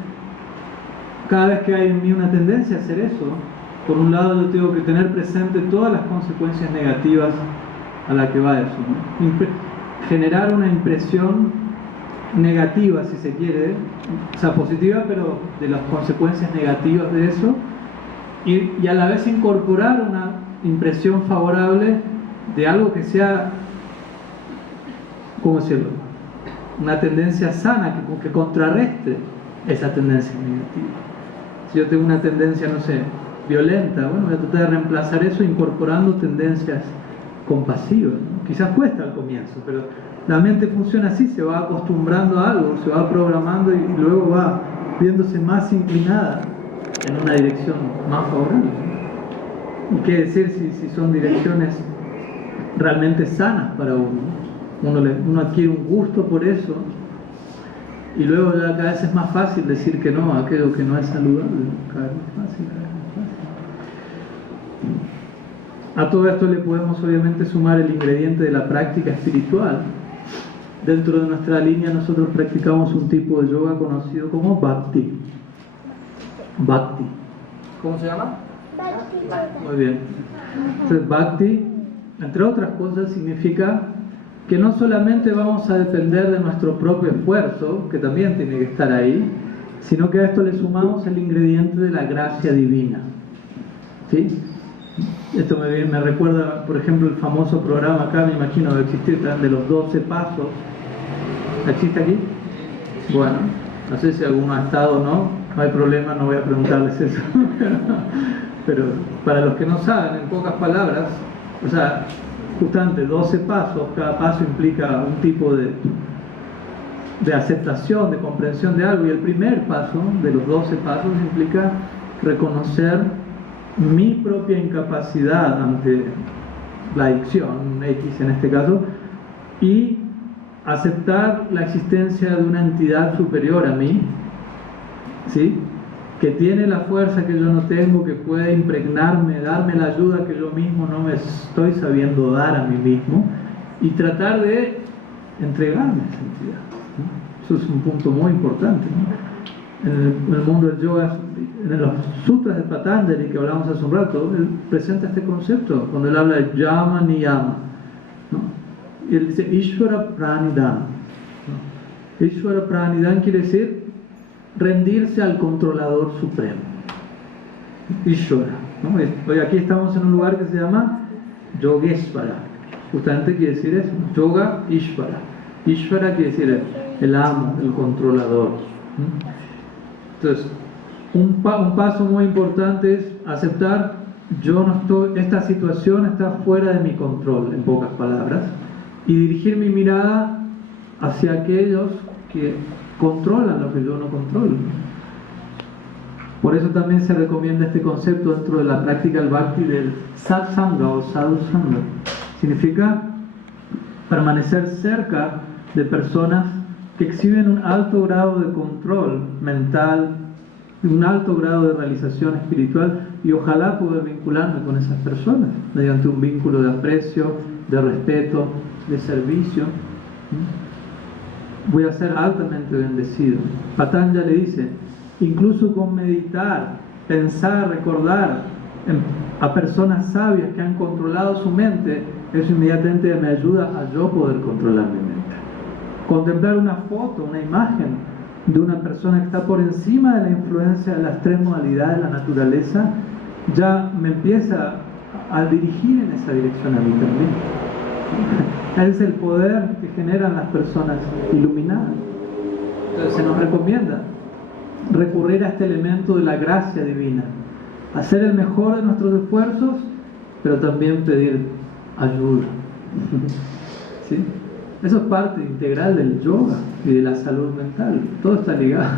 cada vez que hay en mí una tendencia a hacer eso, por un lado yo tengo que tener presente todas las consecuencias negativas a las que va eso, ¿no? Generar una impresión negativa, si se quiere, o sea, positiva, pero de las consecuencias negativas de eso, y a la vez incorporar una impresión favorable de algo que sea, ¿cómo decirlo?, una tendencia sana que contrarreste esa tendencia negativa. Si yo tengo una tendencia, no sé, violenta, bueno, voy a tratar de reemplazar eso incorporando tendencias compasivas, ¿no? Quizás cuesta al comienzo, pero la mente funciona así, se va acostumbrando a algo, se va programando y luego va viéndose más inclinada en una dirección más favorable, ¿no? Y qué decir si son direcciones realmente sanas para uno. Uno adquiere un gusto por eso y luego ya cada vez es más fácil decir que no a aquello que no es saludable, cada vez más fácil, cada vez más fácil. A todo esto le podemos obviamente sumar el ingrediente de la práctica espiritual. Dentro de nuestra línea nosotros practicamos un tipo de yoga conocido como Bhakti. Bhakti. ¿Cómo se llama? Bhakti. Muy bien. Entonces Bhakti, entre otras cosas, significa que no solamente vamos a depender de nuestro propio esfuerzo, que también tiene que estar ahí, sino que a esto le sumamos el ingrediente de la gracia divina. ¿Sí? Esto me recuerda, por ejemplo, el famoso programa acá, me imagino, de existir, de los 12 pasos. ¿Existe aquí? Bueno, no sé si alguno ha estado o no, no hay problema, no voy a preguntarles eso. Pero para los que no saben, en pocas palabras, o sea, justamente 12 pasos, cada paso implica un tipo de aceptación, de comprensión de algo, y el primer paso de los 12 pasos implica reconocer mi propia incapacidad ante la adicción, X en este caso, y aceptar la existencia de una entidad superior a mí, ¿sí?, que tiene la fuerza que yo no tengo, que puede impregnarme, darme la ayuda que yo mismo no me estoy sabiendo dar a mí mismo, y tratar de entregarme a esa entidad, ¿no? Eso es un punto muy importante, ¿no? En el mundo del yoga, en los sutras de Patanjali que hablamos hace un rato, él presenta este concepto cuando él habla de Yama Niyama, ¿no? Y él dice Ishvara Pranidhana, ¿no? Ishvara Pranidhana quiere decir rendirse al controlador supremo. Ishvara, ¿no? Hoy aquí estamos en un lugar que se llama Yogeshvara. Justamente quiere decir eso, Yoga Ishvara. Ishvara quiere decir el amo, el controlador. Entonces, un paso muy importante es aceptar, esta situación está fuera de mi control, en pocas palabras, y dirigir mi mirada hacia aquellos que controlan lo que yo no controlo. Por eso también se recomienda este concepto dentro de la práctica del Bhakti del Satsanga o Sadhusanga. Significa permanecer cerca de personas que exhiben un alto grado de control mental, un alto grado de realización espiritual, y ojalá poder vincularme con esas personas mediante un vínculo de aprecio, de respeto, de servicio. Voy a ser altamente bendecido. Patanjali dice, incluso con meditar, pensar, recordar a personas sabias que han controlado su mente, eso inmediatamente me ayuda a yo poder controlar mi mente. Contemplar una foto, una imagen de una persona que está por encima de la influencia de las tres modalidades de la naturaleza, ya me empieza a dirigir en esa dirección a mí también. Es el poder que generan las personas iluminadas. Entonces se nos recomienda recurrir a este elemento de la gracia divina, hacer el mejor de nuestros esfuerzos, pero también pedir ayuda. ¿Sí? Eso es parte integral del yoga y de la salud mental. Todo está ligado.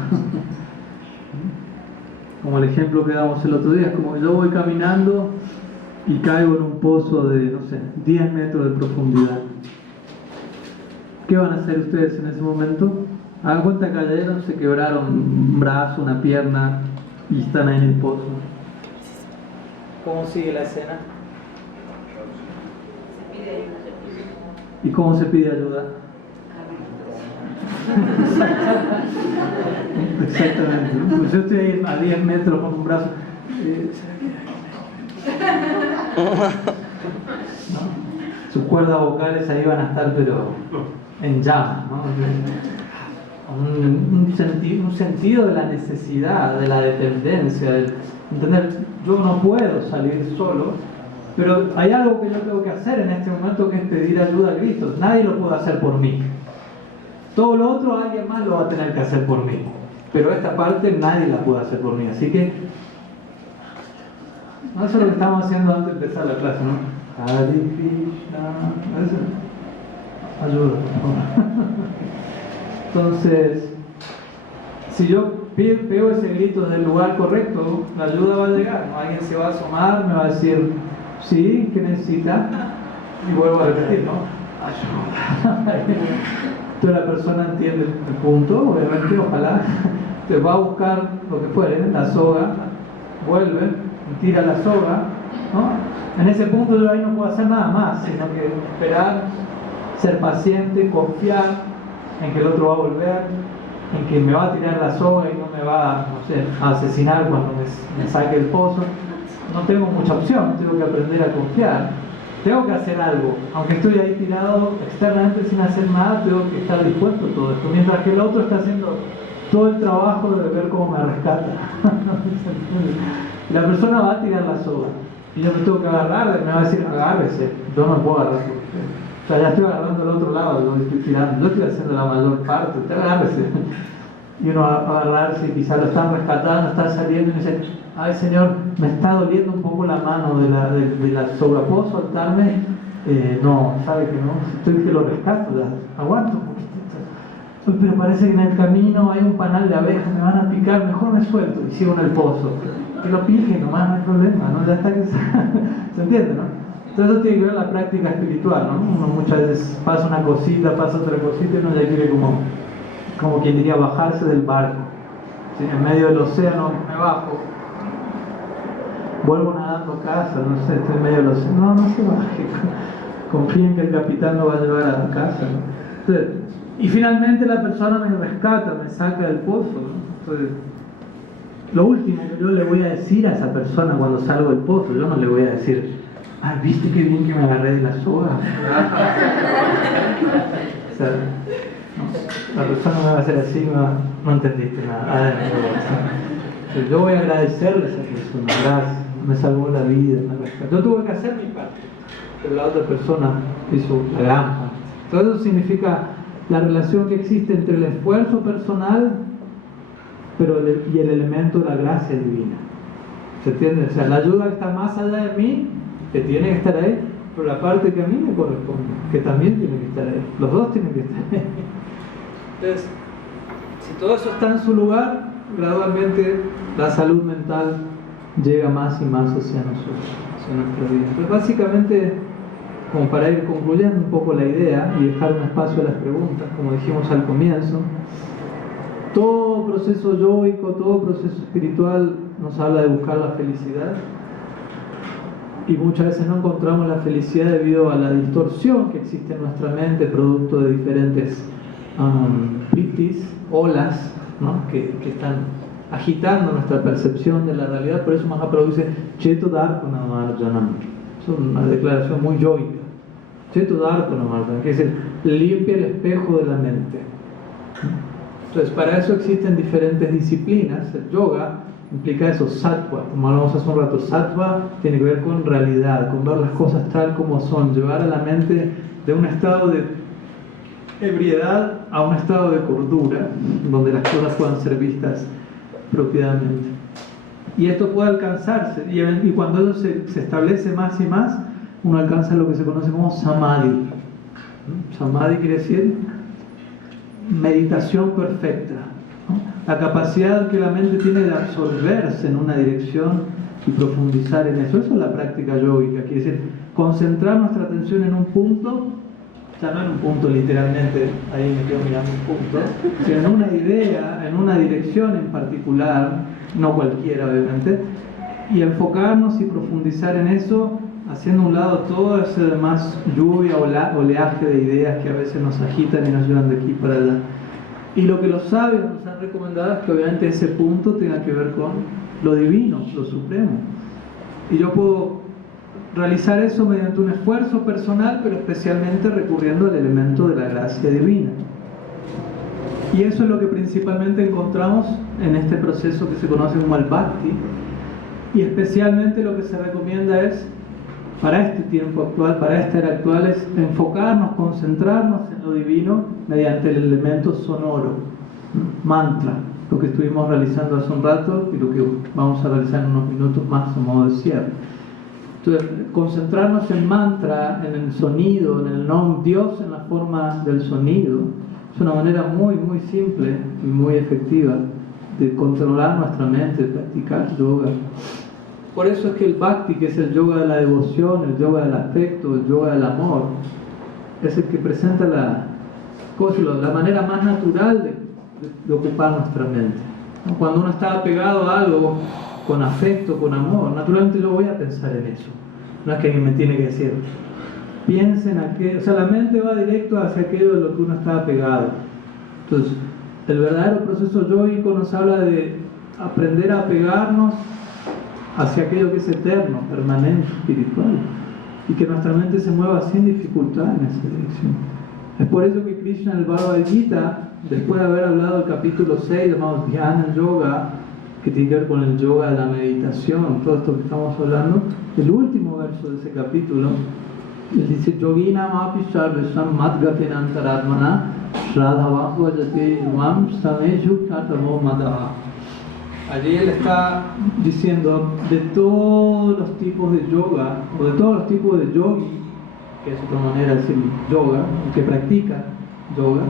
Como el ejemplo que damos el otro día, es como yo voy caminando y caigo en un pozo de, no sé, 10 metros de profundidad. ¿Qué van a hacer ustedes en ese momento? Hagan cuenta que cayeron, se quebraron un brazo, una pierna y están ahí en el pozo. ¿Cómo sigue la escena? ¿Y cómo se pide ayuda? Exactamente, ¿no? Pues yo estoy ahí a 10 metros con un brazo. ¿No? Sus cuerdas vocales ahí van a estar, pero en llamas, ¿no? Un sentido de la necesidad, de la dependencia, de entender, yo no puedo salir solo, pero hay algo que yo tengo que hacer en este momento, que es pedir ayuda a Cristo. Nadie lo puede hacer por mí. Todo lo otro alguien más lo va a tener que hacer por mí, pero esta parte nadie la puede hacer por mí. Así que eso es lo que estamos haciendo antes de empezar la clase, ¿no? Hare Krishna. Ayuda. Entonces, si yo pego ese grito desde el lugar correcto, la ayuda va a llegar, ¿no? Alguien se va a asomar, me va a decir, sí, ¿qué necesita? Y vuelvo a repetir, ¿no? Ayuda. Entonces la persona entiende el punto, obviamente, ojalá. Te va a buscar lo que fuere, la soga, vuelve, tira la soga, ¿no? En ese punto yo ahí no puedo hacer nada más, sino que esperar, ser paciente, confiar en que el otro va a volver, en que me va a tirar la soga y no me va, no sé, a asesinar cuando me saque el pozo. No tengo mucha opción, tengo que aprender a confiar. Tengo que hacer algo, aunque estoy ahí tirado externamente sin hacer nada, tengo que estar dispuesto a todo esto, mientras que el otro está haciendo todo el trabajo de ver cómo me rescata. La persona va a tirar la soga y yo me tengo que agarrar, me va a decir, agárrese, yo no me puedo agarrar por usted. O sea, ya estoy agarrando el otro lado, yo estoy tirando, yo estoy haciendo la mayor parte, usted agárrese. Y uno va a agarrarse y quizás lo están rescatando, están saliendo y me dice, ay Señor, me está doliendo un poco la mano de la soga, ¿puedo soltarme? No, sabe que no, estoy que lo rescato, aguanto un poquitito. Pero parece que en el camino hay un panal de abejas, me van a picar, mejor me suelto y sigo en el pozo. Que lo pique nomás, no hay problema, ¿no? Ya está que se entiende, ¿no? Entonces eso tiene que ver la práctica espiritual, ¿no? Uno muchas veces pasa una cosita, pasa otra cosita y uno ya quiere como quien diría bajarse del barco. ¿Sí? En medio del océano me bajo, vuelvo nadando a casa, no sé, estoy en medio del océano, no se baje, confíen que el capitán lo va a llevar a casa, ¿no? Entonces, y finalmente la persona me rescata, me saca del pozo, ¿no? Entonces, lo último que yo le voy a decir a esa persona cuando salgo del pozo, yo no le voy a decir, ay, ¿viste qué bien que me agarré de la soga? O sea, no, la persona me va a hacer así, no entendiste nada. Entonces, yo voy a agradecerle a esa persona, gracias, me salvó la vida, me rescató. Yo tuve que hacer mi parte, pero la otra persona hizo la gran parte. Todo eso significa la relación que existe entre el esfuerzo personal y el elemento de la gracia divina. ¿Se entiende? O sea, la ayuda está más allá de mí, que tiene que estar ahí, pero la parte que a mí me corresponde, que también tiene que estar ahí. Los dos tienen que estar ahí. Entonces, si todo eso está en su lugar, gradualmente la salud mental llega más y más hacia nosotros, hacia nuestra vida. Entonces, básicamente, como para ir concluyendo un poco la idea y dejar un espacio a las preguntas, como dijimos al comienzo, todo proceso yoico, todo proceso espiritual nos habla de buscar la felicidad, y muchas veces no encontramos la felicidad debido a la distorsión que existe en nuestra mente, producto de diferentes vrittis, olas, ¿no? que están agitando nuestra percepción de la realidad. Por eso Mahaprabhu dice Cheto Darpana Marjanam. Es una declaración muy yoica. Cheto Darpana Marjanam, que es el limpia el espejo de la mente. Entonces, para eso existen diferentes disciplinas. El yoga implica eso, sattva, como hablamos hace un rato. Sattva tiene que ver con realidad, con ver las cosas tal como son, llevar a la mente de un estado de ebriedad a un estado de cordura, donde las cosas puedan ser vistas propiamente. Y esto puede alcanzarse, y cuando eso se establece más y más, uno alcanza lo que se conoce como samadhi. Samadhi quiere decir meditación perfecta, ¿no? La capacidad que la mente tiene de absorberse en una dirección y profundizar en eso. Eso es la práctica yógica, quiere decir concentrar nuestra atención en un punto, o sea, no en un punto literalmente, ahí me quedo mirando un punto, sino en una idea, en una dirección en particular, no cualquiera obviamente, y enfocarnos y profundizar en eso, haciendo a un lado todo ese demás lluvia o oleaje de ideas que a veces nos agitan y nos llevan de aquí para allá. Y lo que los sabios nos han recomendado es que obviamente ese punto tenga que ver con lo divino, lo supremo. Y yo puedo realizar eso mediante un esfuerzo personal, pero especialmente recurriendo al elemento de la gracia divina. Y eso es lo que principalmente encontramos en este proceso que se conoce como el Bhakti. Y especialmente lo que se recomienda es, para este tiempo actual, para esta era actual, es enfocarnos, concentrarnos en lo divino mediante el elemento sonoro, mantra, lo que estuvimos realizando hace un rato y lo que vamos a realizar en unos minutos más a modo de cierre. Entonces, concentrarnos en mantra, en el sonido, en el nom, Dios en la forma del sonido, es una manera muy, muy simple y muy efectiva de controlar nuestra mente, de practicar yoga. Por eso es que el Bhakti, que es el yoga de la devoción, el yoga del afecto, el yoga del amor, es el que presenta la manera más natural de ocupar nuestra mente. Cuando uno está apegado a algo con afecto, con amor, naturalmente yo voy a pensar en eso. No es que alguien me tiene que decir, piensa en aquello. O sea, la mente va directo hacia aquello de lo que uno está apegado. Entonces, el verdadero proceso yógico nos habla de aprender a apegarnos hacia aquello que es eterno, permanente, espiritual, y que nuestra mente se mueva sin dificultad en esa dirección. Es por eso que Krishna en el Bhagavad Gita, después de haber hablado del capítulo 6 llamado Dhyana Yoga, que tiene que ver con el yoga de la meditación, todo esto que estamos hablando, el último verso de ese capítulo, él dice: Yogina mapi sarvesam madgatenantaratmana shradhavahvajate mam sameju katamo madaha. Allí él está diciendo de todos los tipos de yoga, o de todos los tipos de yogi, que es otra manera de decir yoga, el que practica yoga,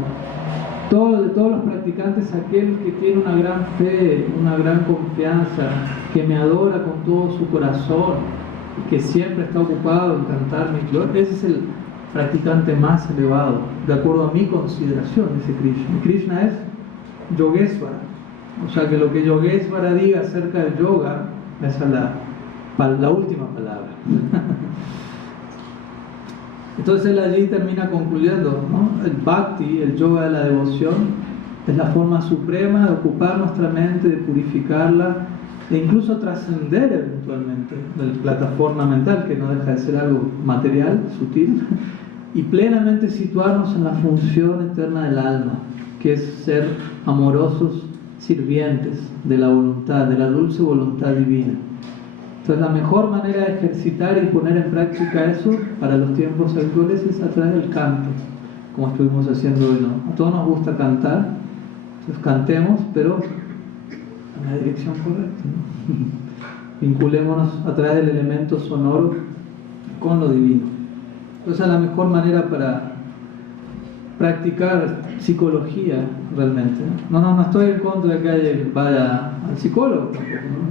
de todos los practicantes, aquel que tiene una gran fe, una gran confianza, que me adora con todo su corazón, que siempre está ocupado en cantar mi gloria, ese es el practicante más elevado, de acuerdo a mi consideración, dice Krishna. Y Krishna es Yogesvara. O sea que lo que Yogesvara diga acerca del yoga, esa es la última palabra. Entonces él allí termina concluyendo, ¿no? El Bhakti, el yoga de la devoción, es la forma suprema de ocupar nuestra mente, de purificarla e incluso trascender eventualmente de la plataforma mental, que no deja de ser algo material, sutil, y plenamente situarnos en la función eterna del alma, que es ser amorosos sirvientes de la voluntad, de la dulce voluntad divina. Entonces la mejor manera de ejercitar y poner en práctica eso para los tiempos actuales es a través del canto, como estuvimos haciendo hoy, ¿no? A todos nos gusta cantar, entonces cantemos, pero en la dirección correcta, ¿no? Vinculémonos a través del elemento sonoro con lo divino. Entonces es la mejor manera para practicar psicología realmente. No estoy en contra de que alguien vaya al psicólogo,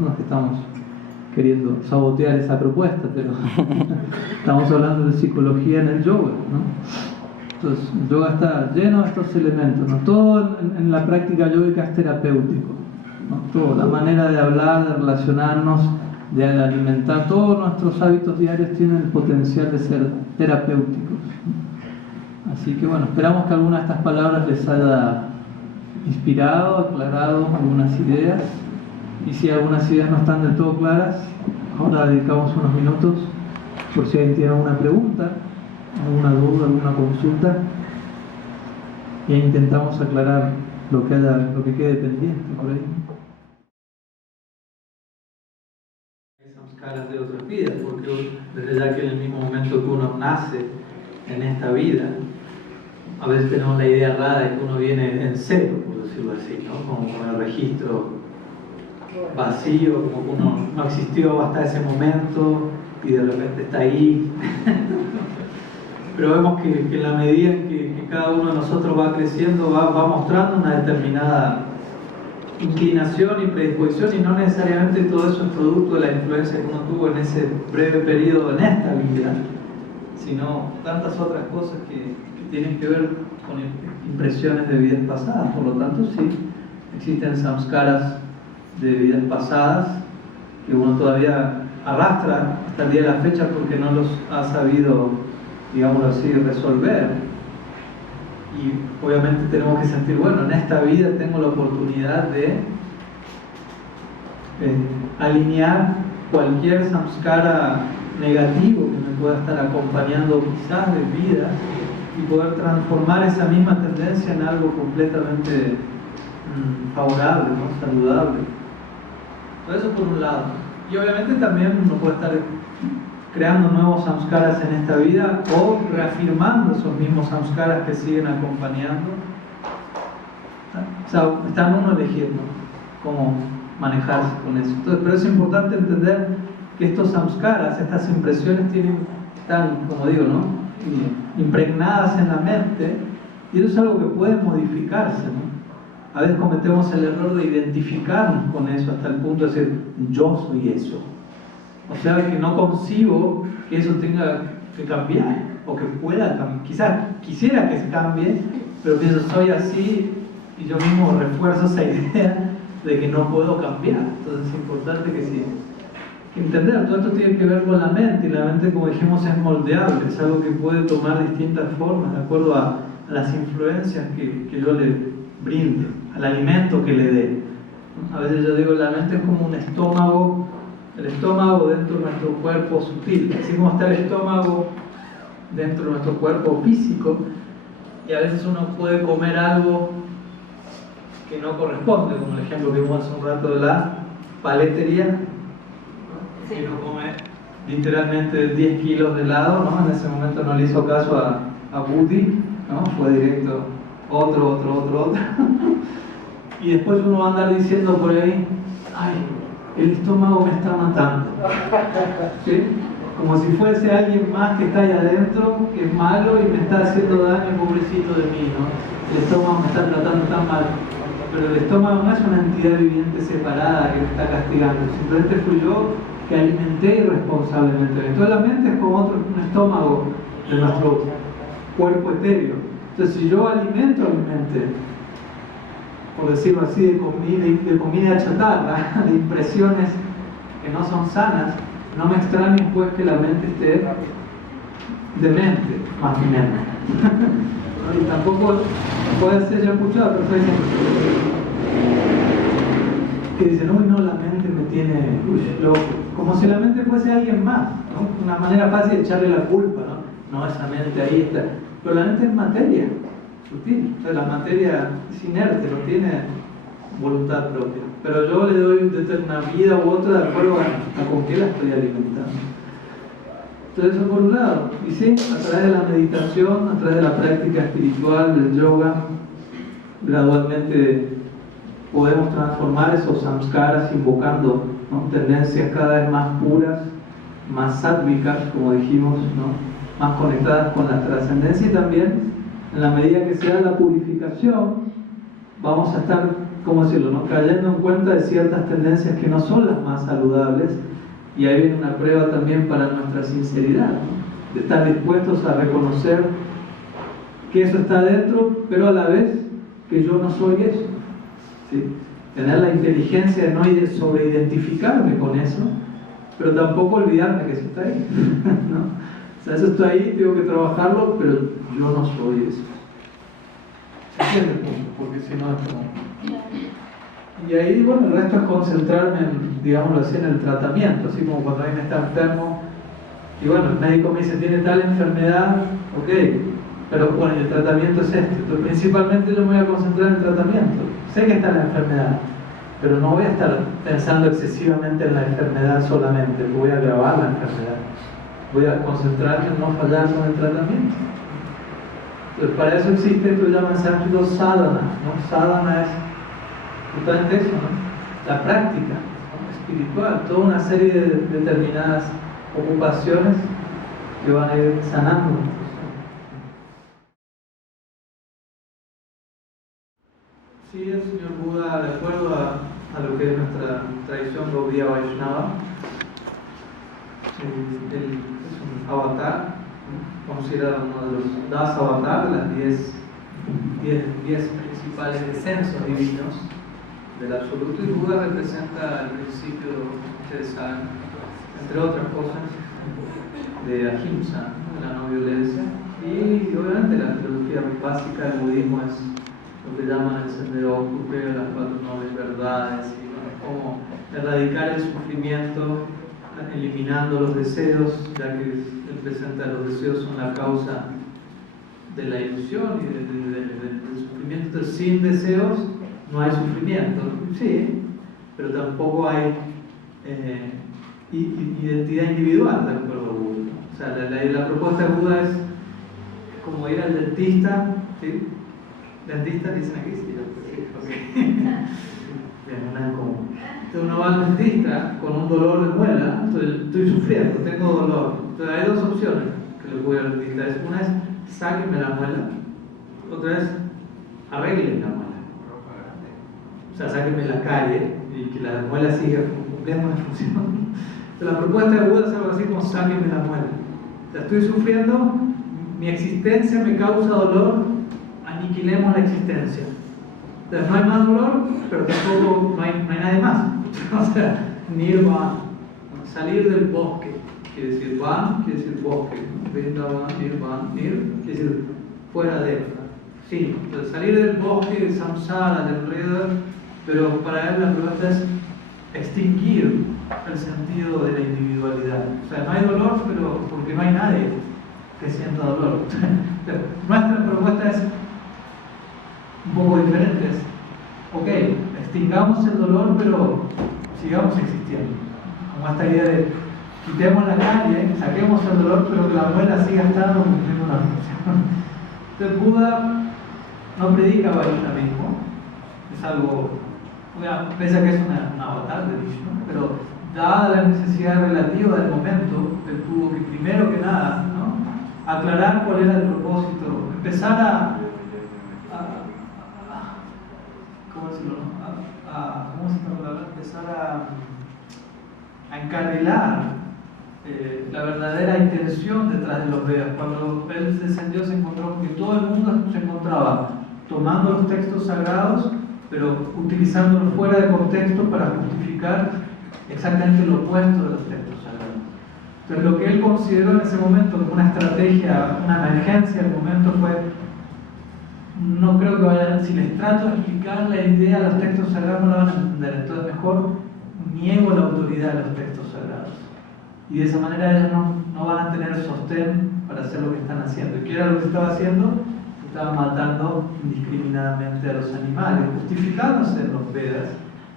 no es que estamos queriendo sabotear esa propuesta, pero estamos hablando de psicología en el yoga, ¿no? Entonces el yoga está lleno de estos elementos, ¿no? Todo en la práctica yógica es terapéutico, ¿no? Todo, la manera de hablar, de relacionarnos, de alimentar, todos nuestros hábitos diarios tienen el potencial de ser terapéuticos. Así que bueno, esperamos que alguna de estas palabras les haya inspirado, aclarado algunas ideas. Y si algunas ideas no están del todo claras, ahora dedicamos unos minutos por si alguien tiene alguna pregunta, alguna duda, alguna consulta, y ahí intentamos aclarar lo que quede pendiente por ahí. Samskaras de otras vidas, porque desde ya que en el mismo momento que uno nace en esta vida, a veces tenemos la idea rara de que uno viene en cero, por decirlo así, ¿no? Como con el registro vacío, como que uno no existió hasta ese momento y de repente está ahí. Pero vemos que en la medida en que cada uno de nosotros va creciendo, va mostrando una determinada inclinación y predisposición, y no necesariamente todo eso es producto de la influencia que uno tuvo en ese breve periodo en esta vida, sino tantas otras cosas que tienen que ver con impresiones de vidas pasadas. Por lo tanto, sí, existen samskaras de vidas pasadas que uno todavía arrastra hasta el día de la fecha porque no los ha sabido, digámoslo así, resolver. Y obviamente tenemos que sentir, bueno, en esta vida tengo la oportunidad de alinear cualquier samskara negativo que me pueda estar acompañando quizás de vida y poder transformar esa misma tendencia en algo completamente favorable, ¿no? Saludable. Todo eso por un lado. Y obviamente también uno puede estar creando nuevos samskaras en esta vida o reafirmando esos mismos samskaras que siguen acompañando. O sea, está en uno elegir, ¿no? Cómo manejarse con eso. Entonces, pero es importante entender que estos samskaras, estas impresiones están, como digo, ¿no? Impregnadas en la mente, y eso es algo que puede modificarse, ¿no? A veces cometemos el error de identificarnos con eso hasta el punto de decir, yo soy eso. O sea, que no concibo que eso tenga que cambiar, o que pueda cambiar. Quizás quisiera que se cambie, pero pienso, soy así, y yo mismo refuerzo esa idea de que no puedo cambiar. Entonces es importante que sí, entender, todo esto tiene que ver con la mente, y la mente, como dijimos, es moldeable, es algo que puede tomar distintas formas de acuerdo a las influencias que yo le brinde, al alimento que le dé. A veces yo digo, la mente es como un estómago, el estómago dentro de nuestro cuerpo sutil, así como está el estómago dentro de nuestro cuerpo físico, y a veces uno puede comer algo que no corresponde, como el ejemplo que vimos hace un rato de la paletería, que uno come literalmente 10 kilos de helado, ¿no? En ese momento no le hizo caso a Woody, ¿no? Fue directo otro. Y después uno va a andar diciendo por ahí, ay, el estómago me está matando, ¿sí? Como si fuese alguien más que está ahí adentro, que es malo y me está haciendo daño, pobrecito de mí, ¿no? El estómago me está tratando tan mal. Pero el estómago no es una entidad viviente separada que me está castigando, simplemente fui yo que alimenté irresponsablemente. Entonces la mente es como un estómago de nuestro cuerpo etéreo. Entonces si yo alimento a mi mente, por decirlo así, de comida chatarra, de impresiones que no son sanas, no me extrañe pues que la mente esté demente, más que menos. Y tampoco puede ser, yo he escuchado perfectamente que dicen, uy no, la mente me tiene loco, como si la mente fuese alguien más, ¿no? Una manera fácil de echarle la culpa, ¿no? No, esa mente ahí está, pero la mente es materia sutil, o sea, la materia es inerte, no tiene voluntad propia. Pero yo le doy una vida u otra de acuerdo a con qué la estoy alimentando. Entonces eso por un lado. Y sí, a través de la meditación, a través de la práctica espiritual, del yoga, gradualmente podemos transformar esos samskaras invocando, ¿no?, tendencias cada vez más puras, más sáttvicas, como dijimos, ¿no?, más conectadas con la trascendencia, y también en la medida que se da la purificación vamos a estar, ¿cómo decirlo?, ¿no?, cayendo en cuenta de ciertas tendencias que no son las más saludables, y ahí viene una prueba también para nuestra sinceridad, ¿no?, de estar dispuestos a reconocer que eso está dentro, pero a la vez que yo no soy eso, ¿sí? Tener la inteligencia de no sobreidentificarme con eso, pero tampoco olvidarme que eso está ahí, ¿no? O sea, eso está ahí, tengo que trabajarlo, pero yo no soy eso. ¿Se entiende el punto? Porque si no es como... Y ahí, bueno, el resto es concentrarme en, digámoslo así, en el tratamiento, así como cuando alguien está enfermo, y bueno, el médico me dice, tiene tal enfermedad, ok, pero bueno, el tratamiento es este. Entonces, principalmente yo me voy a concentrar en el tratamiento. Sé que está la enfermedad, pero no voy a estar pensando excesivamente en la enfermedad solamente, voy a agravar la enfermedad. Voy a concentrarme en no fallar con el tratamiento. Entonces, para eso existe esto que llaman sánscrito sadhana, ¿no? Sadhana es justamente eso, ¿no?, la práctica, ¿no?, espiritual, toda una serie de determinadas ocupaciones que van a ir sanando. Sí, el señor Buda, de acuerdo a lo que es nuestra tradición Gaudiya Vaishnava, él es un avatar, considerado uno de los 10 avatares, las 10 principales descensos divinos del absoluto, y Buda representa el principio, ustedes saben, entre otras cosas, de ahimsa, ¿no?, de la no violencia, y obviamente la filosofía básica del budismo es lo que llaman el sendero Ocupeo, las 4 nobles verdades, y bueno, cómo erradicar el sufrimiento eliminando los deseos, ya que él presenta los deseos son la causa de la ilusión y del sufrimiento. Entonces, sin deseos no hay sufrimiento, sí, pero tampoco hay identidad individual, de acuerdo a Buda. O sea, la propuesta de Buda es como ir al dentista, ¿sí? ¿Dentista dicen aquí? Sí, okay. Bien, una es común. Entonces uno va al dentista con un dolor de muela, entonces estoy sufriendo, tengo dolor. Entonces hay 2 opciones que le puedo ir al dentista. Una es sáquenme la muela, otra es arreglen la muela. O sea, sáquenme la calle y que la muela siga cumpliendo una función. Entonces la propuesta de Buda es algo así como sáquenme la muela. O sea, estoy sufriendo, mi existencia me causa dolor, aniquilemos la existencia. Entonces no hay más dolor, pero tampoco no hay nadie más. O sea, nirvana, salir del bosque, quiere decir van, quiere decir bosque, Vrindavan, nirvana, quiere decir fuera de, sí, entonces salir del bosque, de samsara, del enredo, pero para él la pregunta es extinguir el sentido de la individualidad. O sea, no hay dolor, pero porque no hay nadie que sienta dolor. Nuestra propuesta es un poco diferente, es, ok, extingamos el dolor, pero sigamos existiendo. Como esta idea de quitemos la calle, saquemos el dolor, pero que la muela siga estando cumpliendo una función. Entonces Buda no predica Vaishnavismo, es algo, pese a que es un avatar de Vishnu, pero dada la necesidad relativa del momento, él tuvo que primero que nada, ¿no?, aclarar cuál era el propósito, empezar a ¿cómo decirlo?, ¿cómo se llama? Empezar a encarrilar la verdadera intención detrás de los Vedas. Cuando él descendió se encontró que todo el mundo se encontraba tomando los textos sagrados, pero utilizándolos fuera de contexto para justificar exactamente lo opuesto de los textos sagrados. Entonces lo que él consideró en ese momento como una estrategia, una emergencia del momento fue: no creo que vayan, si les trato de explicar la idea de los textos sagrados no la van a entender, entonces mejor niego la autoridad de los textos sagrados. Y de esa manera ellos no van a tener sostén para hacer lo que están haciendo. ¿Y qué era lo que estaba haciendo? estaban matando indiscriminadamente a los animales, justificándose en los Vedas.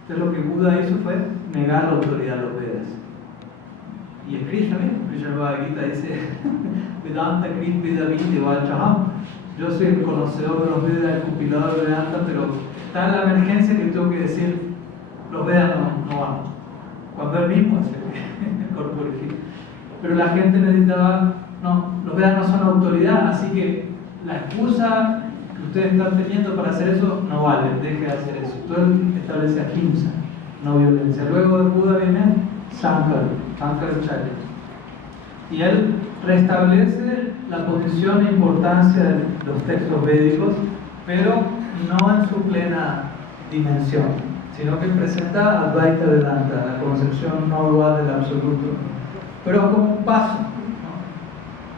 Entonces lo que Buda hizo fue negar la autoridad de los Vedas. Y el Krishna mismo, Krishna Bhagavad Gita dice, Vedanta Krit Vedavite Vachaham. Yo soy el conocedor de los Vedas, el compilador de Vedanta, pero está en la emergencia que tengo que decir, los Vedas no van. Cuando él mismo hace el corpus original. Pero la gente necesitaba, no, los Vedas no son autoridad, así que la excusa que ustedes están teniendo para hacer eso no vale, deje de hacer eso. Entonces él establece ahimsa, no violencia. Luego de Buda viene Shankaracharya. Y él restablece la posición e importancia de los textos védicos, pero no en su plena dimensión, sino que presenta Advaita Vedanta, la concepción no dual del absoluto, pero como un paso, ¿no?,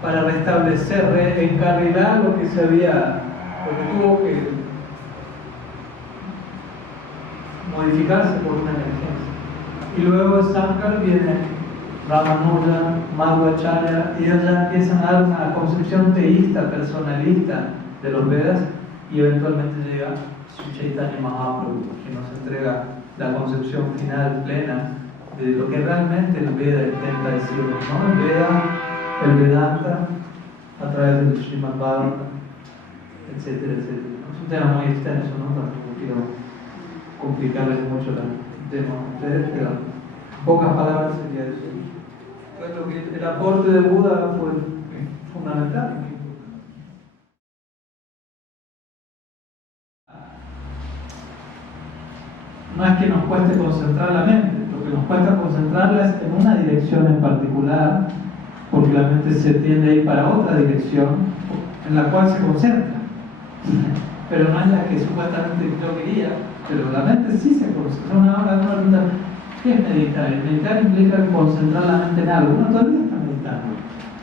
para restablecer, reencarrilar lo que se había, lo que tuvo que modificarse por una emergencia. Y luego de Shankar viene Ramanuja, Madhvacharya, y ellos ya empiezan a dar una concepción teísta, personalista de los Vedas, y eventualmente llega Sri Chaitanya Mahaprabhu, que nos entrega la concepción final plena de lo que realmente el Veda intenta decirnos, ¿no? El Vedanta a través del Srimad Bhagavatam, etcétera, etcétera. Es un tema muy extenso, ¿no? Tampoco quiero complicarles mucho el tema a ustedes, pero en pocas palabras sería eso. Bueno, que el aporte de Buda fue fundamental. No es que nos cueste concentrar la mente, lo que nos cuesta concentrarla es en una dirección en particular, porque la mente se tiende a ir para otra dirección en la cual se concentra, pero no es la que supuestamente yo quería, pero la mente sí se concentra. Una pregunta, ¿qué es meditar? Meditar implica concentrar la mente en algo. Uno todavía está meditando,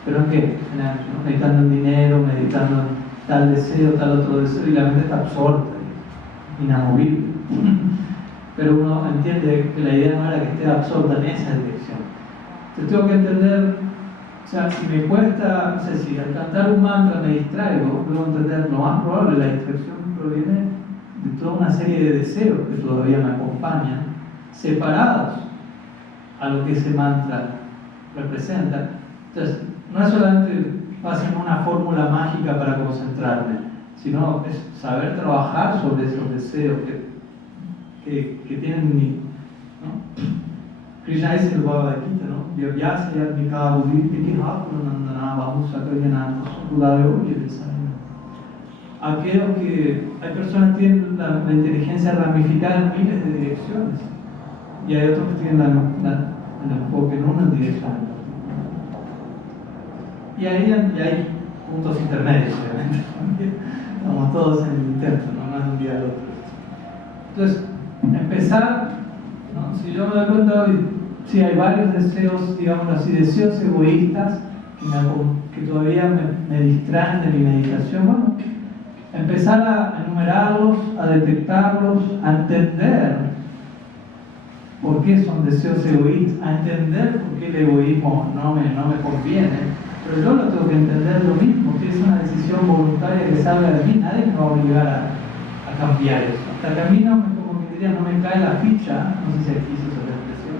pero ¿en qué? En algo, ¿no? Meditando en dinero, meditando en tal deseo, tal otro deseo, y la mente está absorta, inamovible. Pero uno entiende que la idea no era que esté absorta en esa dirección. Entonces tengo que entender, o sea, si me cuesta, no sé, si al cantar un mantra me distraigo, puedo entender, lo más probable, la distracción proviene de toda una serie de deseos que todavía me acompañan, separados a lo que ese mantra representa. Entonces, no es solamente hacer una fórmula mágica para concentrarme, sino es saber trabajar sobre esos deseos que tienen mi, ¿no? Krishna dice en el Bhagavad Gita, ¿no? Vyasa yadmika buddhi nandana bahu sakaryanata sudavyo yedesaya. Aquellos que hay personas que tienen la inteligencia ramificada en miles de direcciones, y hay otros que tienen el enfoque en una dirección. Y ahí hay puntos intermedios, obviamente. Estamos todos en el intento, no es de un día al otro. Entonces, empezar, ¿no? Si yo me doy cuenta hoy, sí hay varios deseos, digamos así, deseos egoístas que todavía me distraen de mi meditación, bueno, empezar a enumerarlos, a detectarlos, a entender por qué son deseos egoístas, a entender por qué el egoísmo no me conviene, pero yo lo tengo que entender lo mismo, que es una decisión voluntaria que salga de mí, nadie me va a obligar a cambiar eso. Hasta que a mí no me cae la ficha, no sé si aquí se usa la expresión,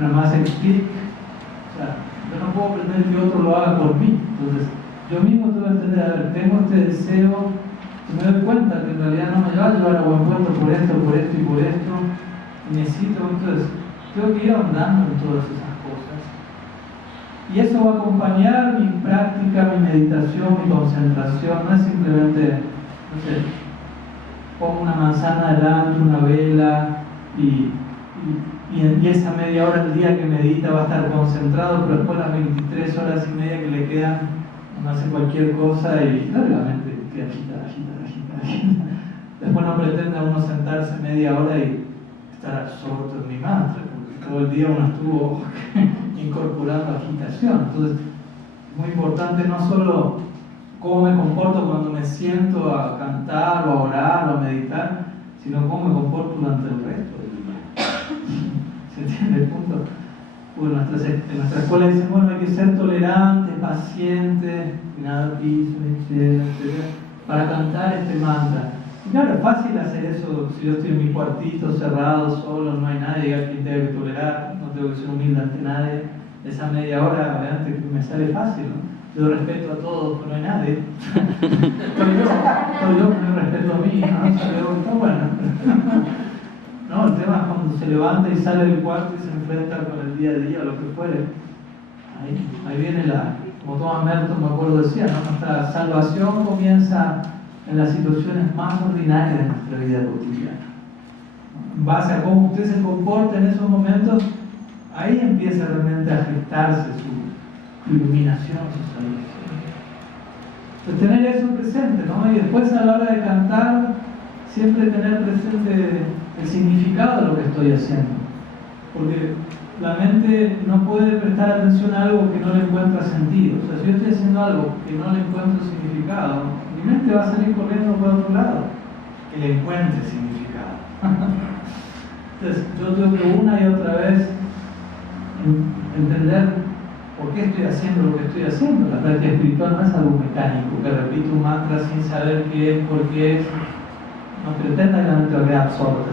nada más el clic, o sea, yo no puedo pretender que otro lo haga por mí. Entonces, yo mismo tengo que entender, a ver, tengo este deseo, y me doy cuenta que en realidad no me va a llevar a buen puerto por esto y por esto, y necesito, entonces, tengo que ir ahondando en todas esas cosas. Y eso va a acompañar mi práctica, mi meditación, mi concentración, no es simplemente, no sé, pongo una manzana delante, una vela, y esa media hora del día que medita va a estar concentrado, pero después las 23 horas y media que le quedan, uno hace cualquier cosa y claramente queda agita. Después no pretende uno sentarse media hora y estar absorto en mi mantra, porque todo el día uno estuvo incorporando agitación. Entonces, es muy importante no solo cómo me comporto cuando me siento a cantar o a orar o a meditar, sino cómo me comporto durante el resto del día. ¿Se entiende el punto? Bueno, en nuestra escuela dicen, bueno, hay que ser tolerante, paciente, mirar al piso, etc. para cantar este mantra. Y claro, es fácil hacer eso si yo estoy en mi cuartito, cerrado, solo, no hay nadie a quien tengo que tolerar, no tengo que ser humilde ante nadie. Esa media hora adelante me sale fácil, ¿no? Yo respeto a todos, pero no hay nadie. Estoy yo que me respeto a mí, ¿no? Está bueno. No, el tema es cuando se levanta y sale del cuarto y se enfrenta con el día a día o lo que fuere. Ahí viene como Thomas Merton me acuerdo decía, ¿no? Nuestra salvación comienza en las situaciones más ordinarias de nuestra vida cotidiana. En base a cómo usted se comporta en esos momentos, ahí empieza realmente a gestarse su iluminación, su salvación. Entonces, tener eso presente, ¿no? Y después a la hora de cantar, siempre tener presente el significado de lo que estoy haciendo. Porque la mente no puede prestar atención a algo que no le encuentra sentido. O sea, si yo estoy haciendo algo que no le encuentro significado, mi mente va a salir corriendo por otro lado, que le encuentre significado. Entonces, yo tengo que una y otra vez entender por qué estoy haciendo lo que estoy haciendo. La práctica espiritual no es algo mecánico, que repito un mantra sin saber qué es, por qué es. No pretenda que la mente lo quede absorta.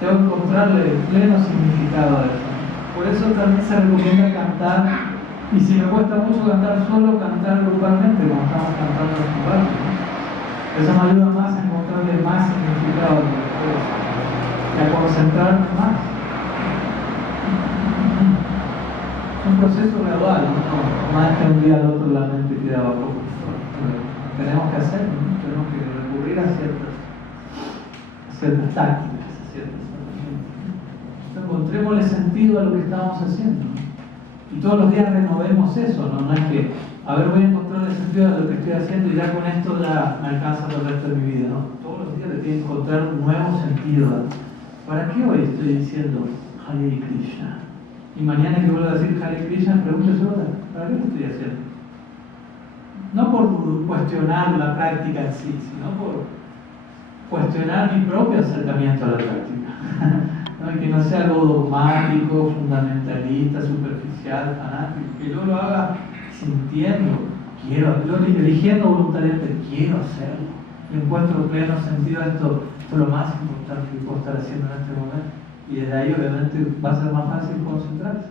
Tengo que encontrarle el pleno significado a eso. Por eso también se recomienda cantar, y si me cuesta mucho cantar solo, cantar grupalmente, como estamos cantando en el barrio, ¿no? Eso me ayuda más a encontrarle más significado a lo que estoy haciendo, y a concentrarme más. Es un proceso gradual, ¿no? Más que un día al otro la mente queda bajo control. Tenemos que hacerlo, ¿no? Tenemos que recurrir a ciertas tácticas, a ciertas herramientas. Encontrémosle sentido a lo que estamos haciendo, ¿no? Y todos los días renovemos eso, ¿no? No es que, a ver, voy a encontrarle sentido a lo que estoy haciendo y ya con esto ya me alcanza el resto de mi vida, ¿no? Todos los días le tienen que encontrar un nuevo sentido. ¿Para qué hoy estoy diciendo Hare Krishna? Y mañana que vuelva a decir Hare Krishna, pregúntese otra, ¿para qué lo estoy haciendo? No por cuestionar la práctica en sí, sino por cuestionar mi propio acercamiento a la práctica. ¿No? Y que no sea algo dogmático, fundamentalista, superficial, fanático, que yo lo haga sintiendo, yo eligiendo voluntariamente, quiero hacerlo. Le encuentro pleno sentido a esto es lo más importante que puedo estar haciendo en este momento. Y desde ahí obviamente va a ser más fácil concentrarse.